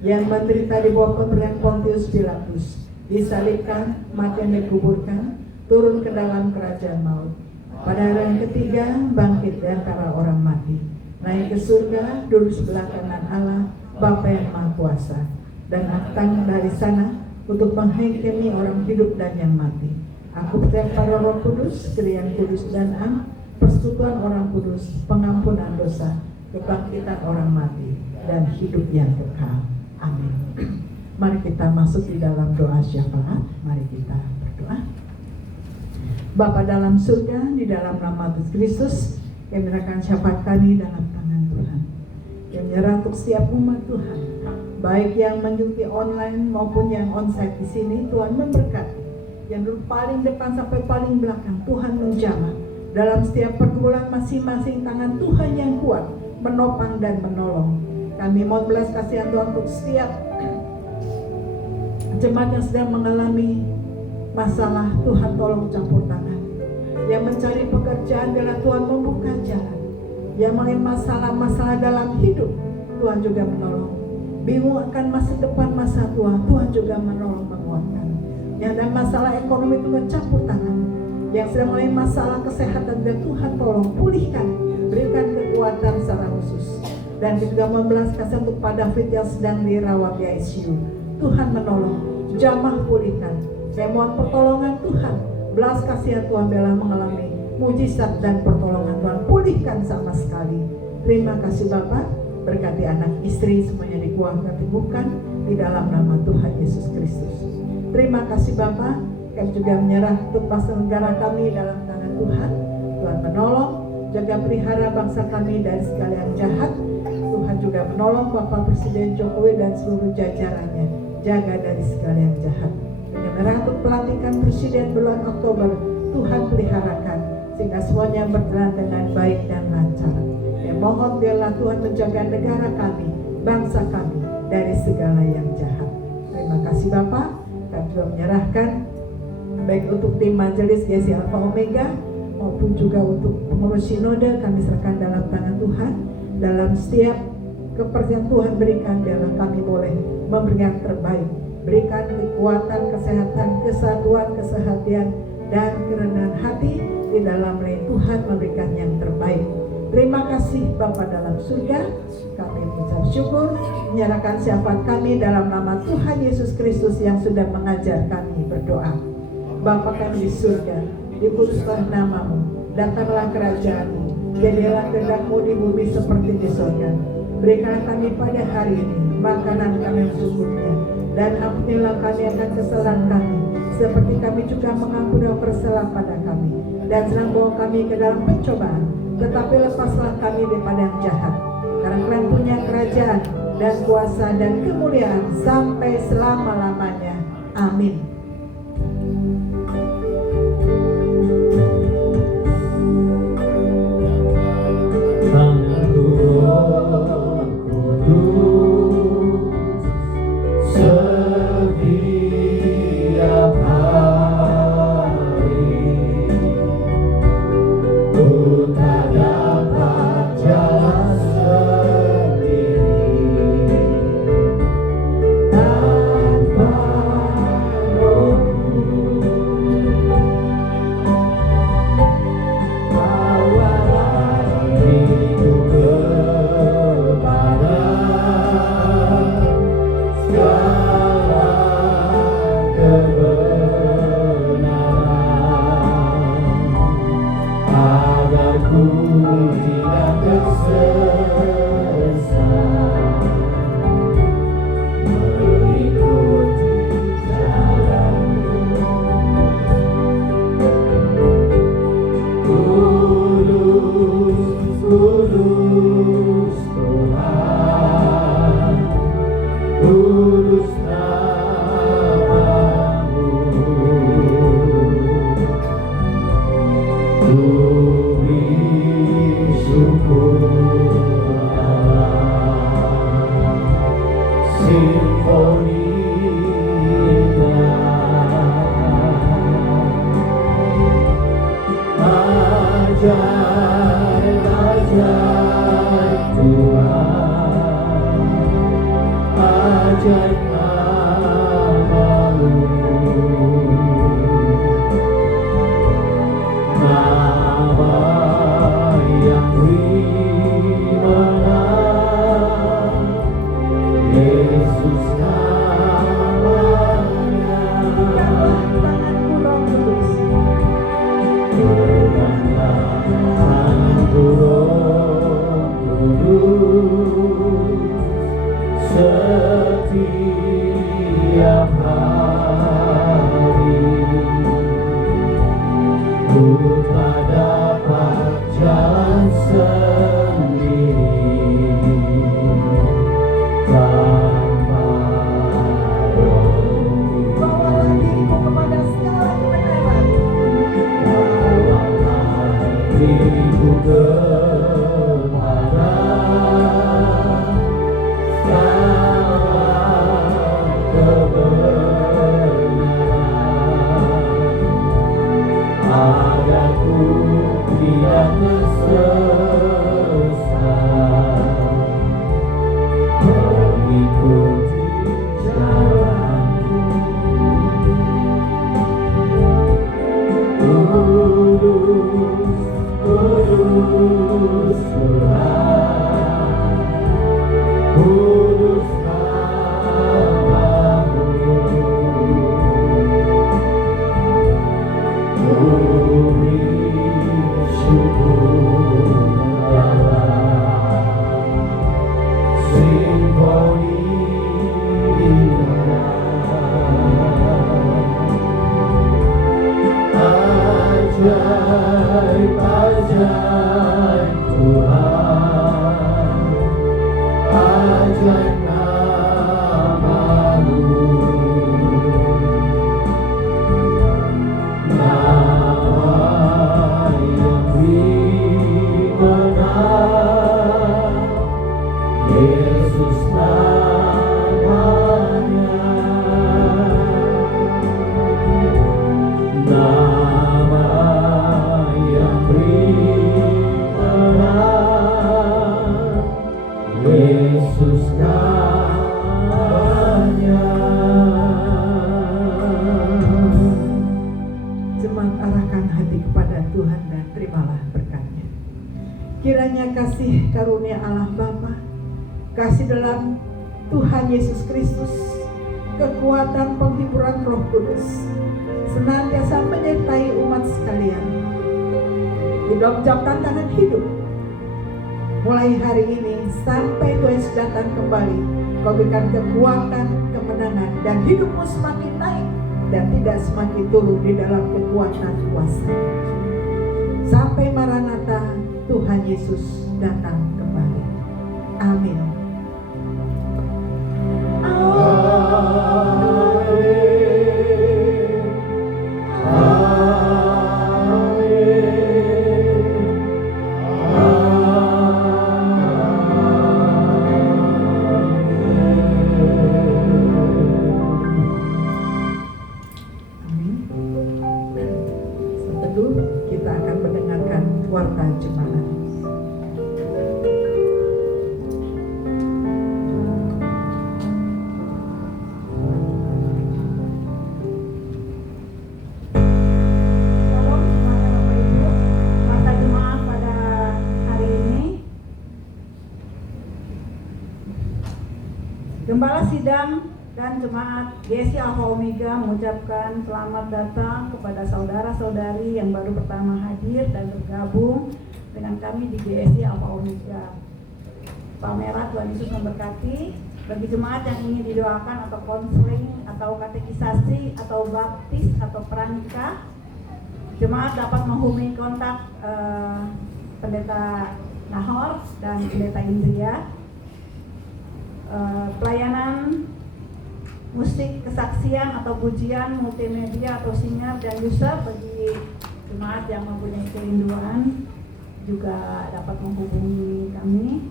yang menderita di bawah pemerintahan Pontius Pilatus, disalibkan, mati dan dikuburkan, turun ke dalam kerajaan maut. Pada hari yang ketiga, bangkit dari antara orang mati, naik ke surga, duduk sebelah kanan Allah, Bapa yang Maha Kuasa, dan datang dari sana untuk menghakimi orang hidup dan yang mati. Aku percaya pada Roh Kudus, Kristus kudus dan am, persekutuan orang kudus, pengampunan dosa, kebangkitan orang mati, dan hidup yang kekal. Amin. Mari kita masuk di dalam doa syafaat. Mari kita berdoa. Bapa dalam surga, di dalam nama Yesus Kristus, yang menyerahkan syafaat kami dalam tangan Tuhan, yang menyerah untuk setiap umat Tuhan, baik yang mengikuti online maupun yang onsite di sini. Tuhan memberkati, yang duduk paling depan sampai paling belakang. Tuhan menjamah dalam setiap pergumulan masing-masing. Tangan Tuhan yang kuat menopang dan menolong. Kami mohon belas kasihan Tuhan untuk setiap jemaat yang sedang mengalami masalah. Tuhan tolong campur tangan. Yang mencari pekerjaan adalah Tuhan membuka jalan. Yang mengalami masalah-masalah dalam hidup, Tuhan juga menolong. Bingung akan masa depan, masa tua, Tuhan juga menolong, menguatkan. Yang ada masalah ekonomi, Tuhan campur tangan. Yang sedang mengalami masalah kesehatan, dan Tuhan tolong pulihkan, berikan kekuatan secara khusus. Dan juga membelas kasihan untuk Pak David yang sedang dirawat di ICU. Tuhan menolong, jamah pulihkan. Saya mohon pertolongan Tuhan, belas kasihan Tuhan bila mengalami mujizat dan pertolongan Tuhan, pulihkan sama sekali. Terima kasih Bapak, berkati anak istri semuanya dikuatkan, teguhkan di dalam nama Tuhan Yesus Kristus. Terima kasih Bapak, kami juga menyerah untuk bangsa negara kami dalam tangan Tuhan. Tuhan menolong, jaga pelihara bangsa kami dari segala yang jahat. Tuhan juga menolong Bapak Presiden Jokowi dan seluruh jajarannya, jaga dari segala yang jahat. Menyerah untuk pelantikan Presiden bulan Oktober, Tuhan peliharakan sehingga semuanya berjalan dengan baik dan lancar. Ya, mohon biarlah Tuhan menjaga negara kami, bangsa kami dari segala yang jahat. Terima kasih Bapak. Kami juga menyerahkan baik untuk tim majelis GC Alpha Omega maupun juga untuk pengurus sinode, kami serahkan dalam tangan Tuhan. Dalam setiap kepercayaan Tuhan berikan, biarlah kami boleh memberikan terbaik. Berikan kekuatan, kesehatan, kesatuan, kesehatian, dan kerendahan hati di dalam melayani Tuhan, memberikan yang terbaik. Terima kasih Bapa dalam surga. Kami mengucap syukur, menyerahkan syafaat kami dalam nama Tuhan Yesus Kristus yang sudah mengajar kami berdoa. Bapa kami di surga, dikuduskanlah namamu, datanglah kerajaanmu, jadilah kehendak-Mu di bumi seperti di surga. Berikanlah kami pada hari ini makanan kami yang secukupnya, dan ampunilah kami akan kesalahan kami, seperti kami juga mengampuni yang bersalah pada kami. Dan jangan bawa kami ke dalam pencobaan, tetapi lepaslah kami daripada yang jahat. Karena Kalian punya kerajaan dan kuasa dan kemuliaan sampai selama-lamanya. Amin. Setiap hari ku tak dapat jalan sendiri tanpa ajaib nama-Mu, nama yang beri menang, Yesus namanya. Tanganku Roh Kudus. Berikanlah tanganku Roh Kudus setiap hari. Ku tak dapat jalan sendiri tanpa Roh-Mu. Bawalah diriku kepada segala kebenaran. Bawalah diriku kepada segala kebenaran, agar ku tidak tersesat, mengikuti jalan-Mu. Kudus, kudus Tuhan, kudus nama-Mu. Ku beri syukur dalam simfoni indah. Ajaib, ajaib Tuhan, ajaib nama-Mu, nama yang beri menang, Yesus namanya. Nama yang beri menang, Yesus namanya. Jemaat, arahkan hati kepada Tuhan dan terimalah berkat-Nya. Kiranya kasih karunia Allah Bapa, kasih dalam Tuhan Yesus Kristus, kekuatan penghiburan Roh Kudus senantiasa menyertai umat sekalian di dalam jam tantangan hidup. Mulai hari ini sampai Tuhan Yesus datang kembali, Kau berikan kekuatan, kemenangan, dan hidupmu semakin naik dan tidak semakin turun di dalam kekuatan kuasa. Sampai Maranatha, Tuhan Yesus datang kembali. Amin. Setelah kita akan mendengarkan warta jemaat. Shalom semuanya Bapak Ibu. Warta jemaat pada hari ini, Gembala Sidang dan Jemaat GSI Alpha Omega mengucapkan selamat datang kepada saudara-saudari yang baru pertama hadir dan bergabung dengan kami di GSI Alpha Omega. Palmera, Tuhan Yesus memberkati. Bagi jemaat yang ingin didoakan atau konseling atau katekisasi atau baptis atau pranikah, jemaat dapat menghubungi kontak Pendeta Nahor dan Pendeta Indria. Pelayanan musik kesaksian atau pujian, multimedia atau singer dan user bagi jemaat yang mempunyai kerinduan juga dapat menghubungi kami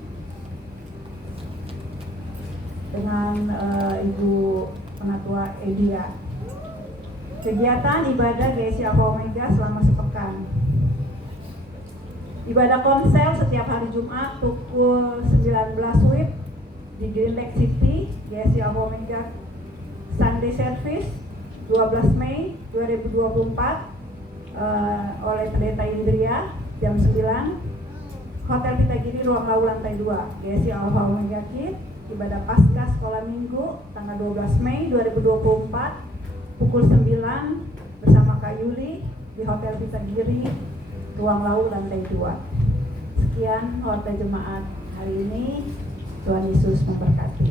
dengan Ibu Penatua Edia. Kegiatan ibadah GSI Alpha Omega selama sepekan. Ibadah konsel setiap hari Jumat pukul 19 WIB di Green Lake City, GSI Alpha Omega Sunday Service 12 Mei 2024 oleh Pendeta Indria jam 9, Hotel Pitagiri Ruang Lawu lantai 2, GSI Alpha Omega Kid, ibadah Paskah Sekolah Minggu tanggal 12 Mei 2024 pukul 9 bersama Kak Yuli di Hotel Pitagiri Ruang Lawu lantai 2. Sekian khotbah jemaat hari ini. Tuhan Yesus memberkati.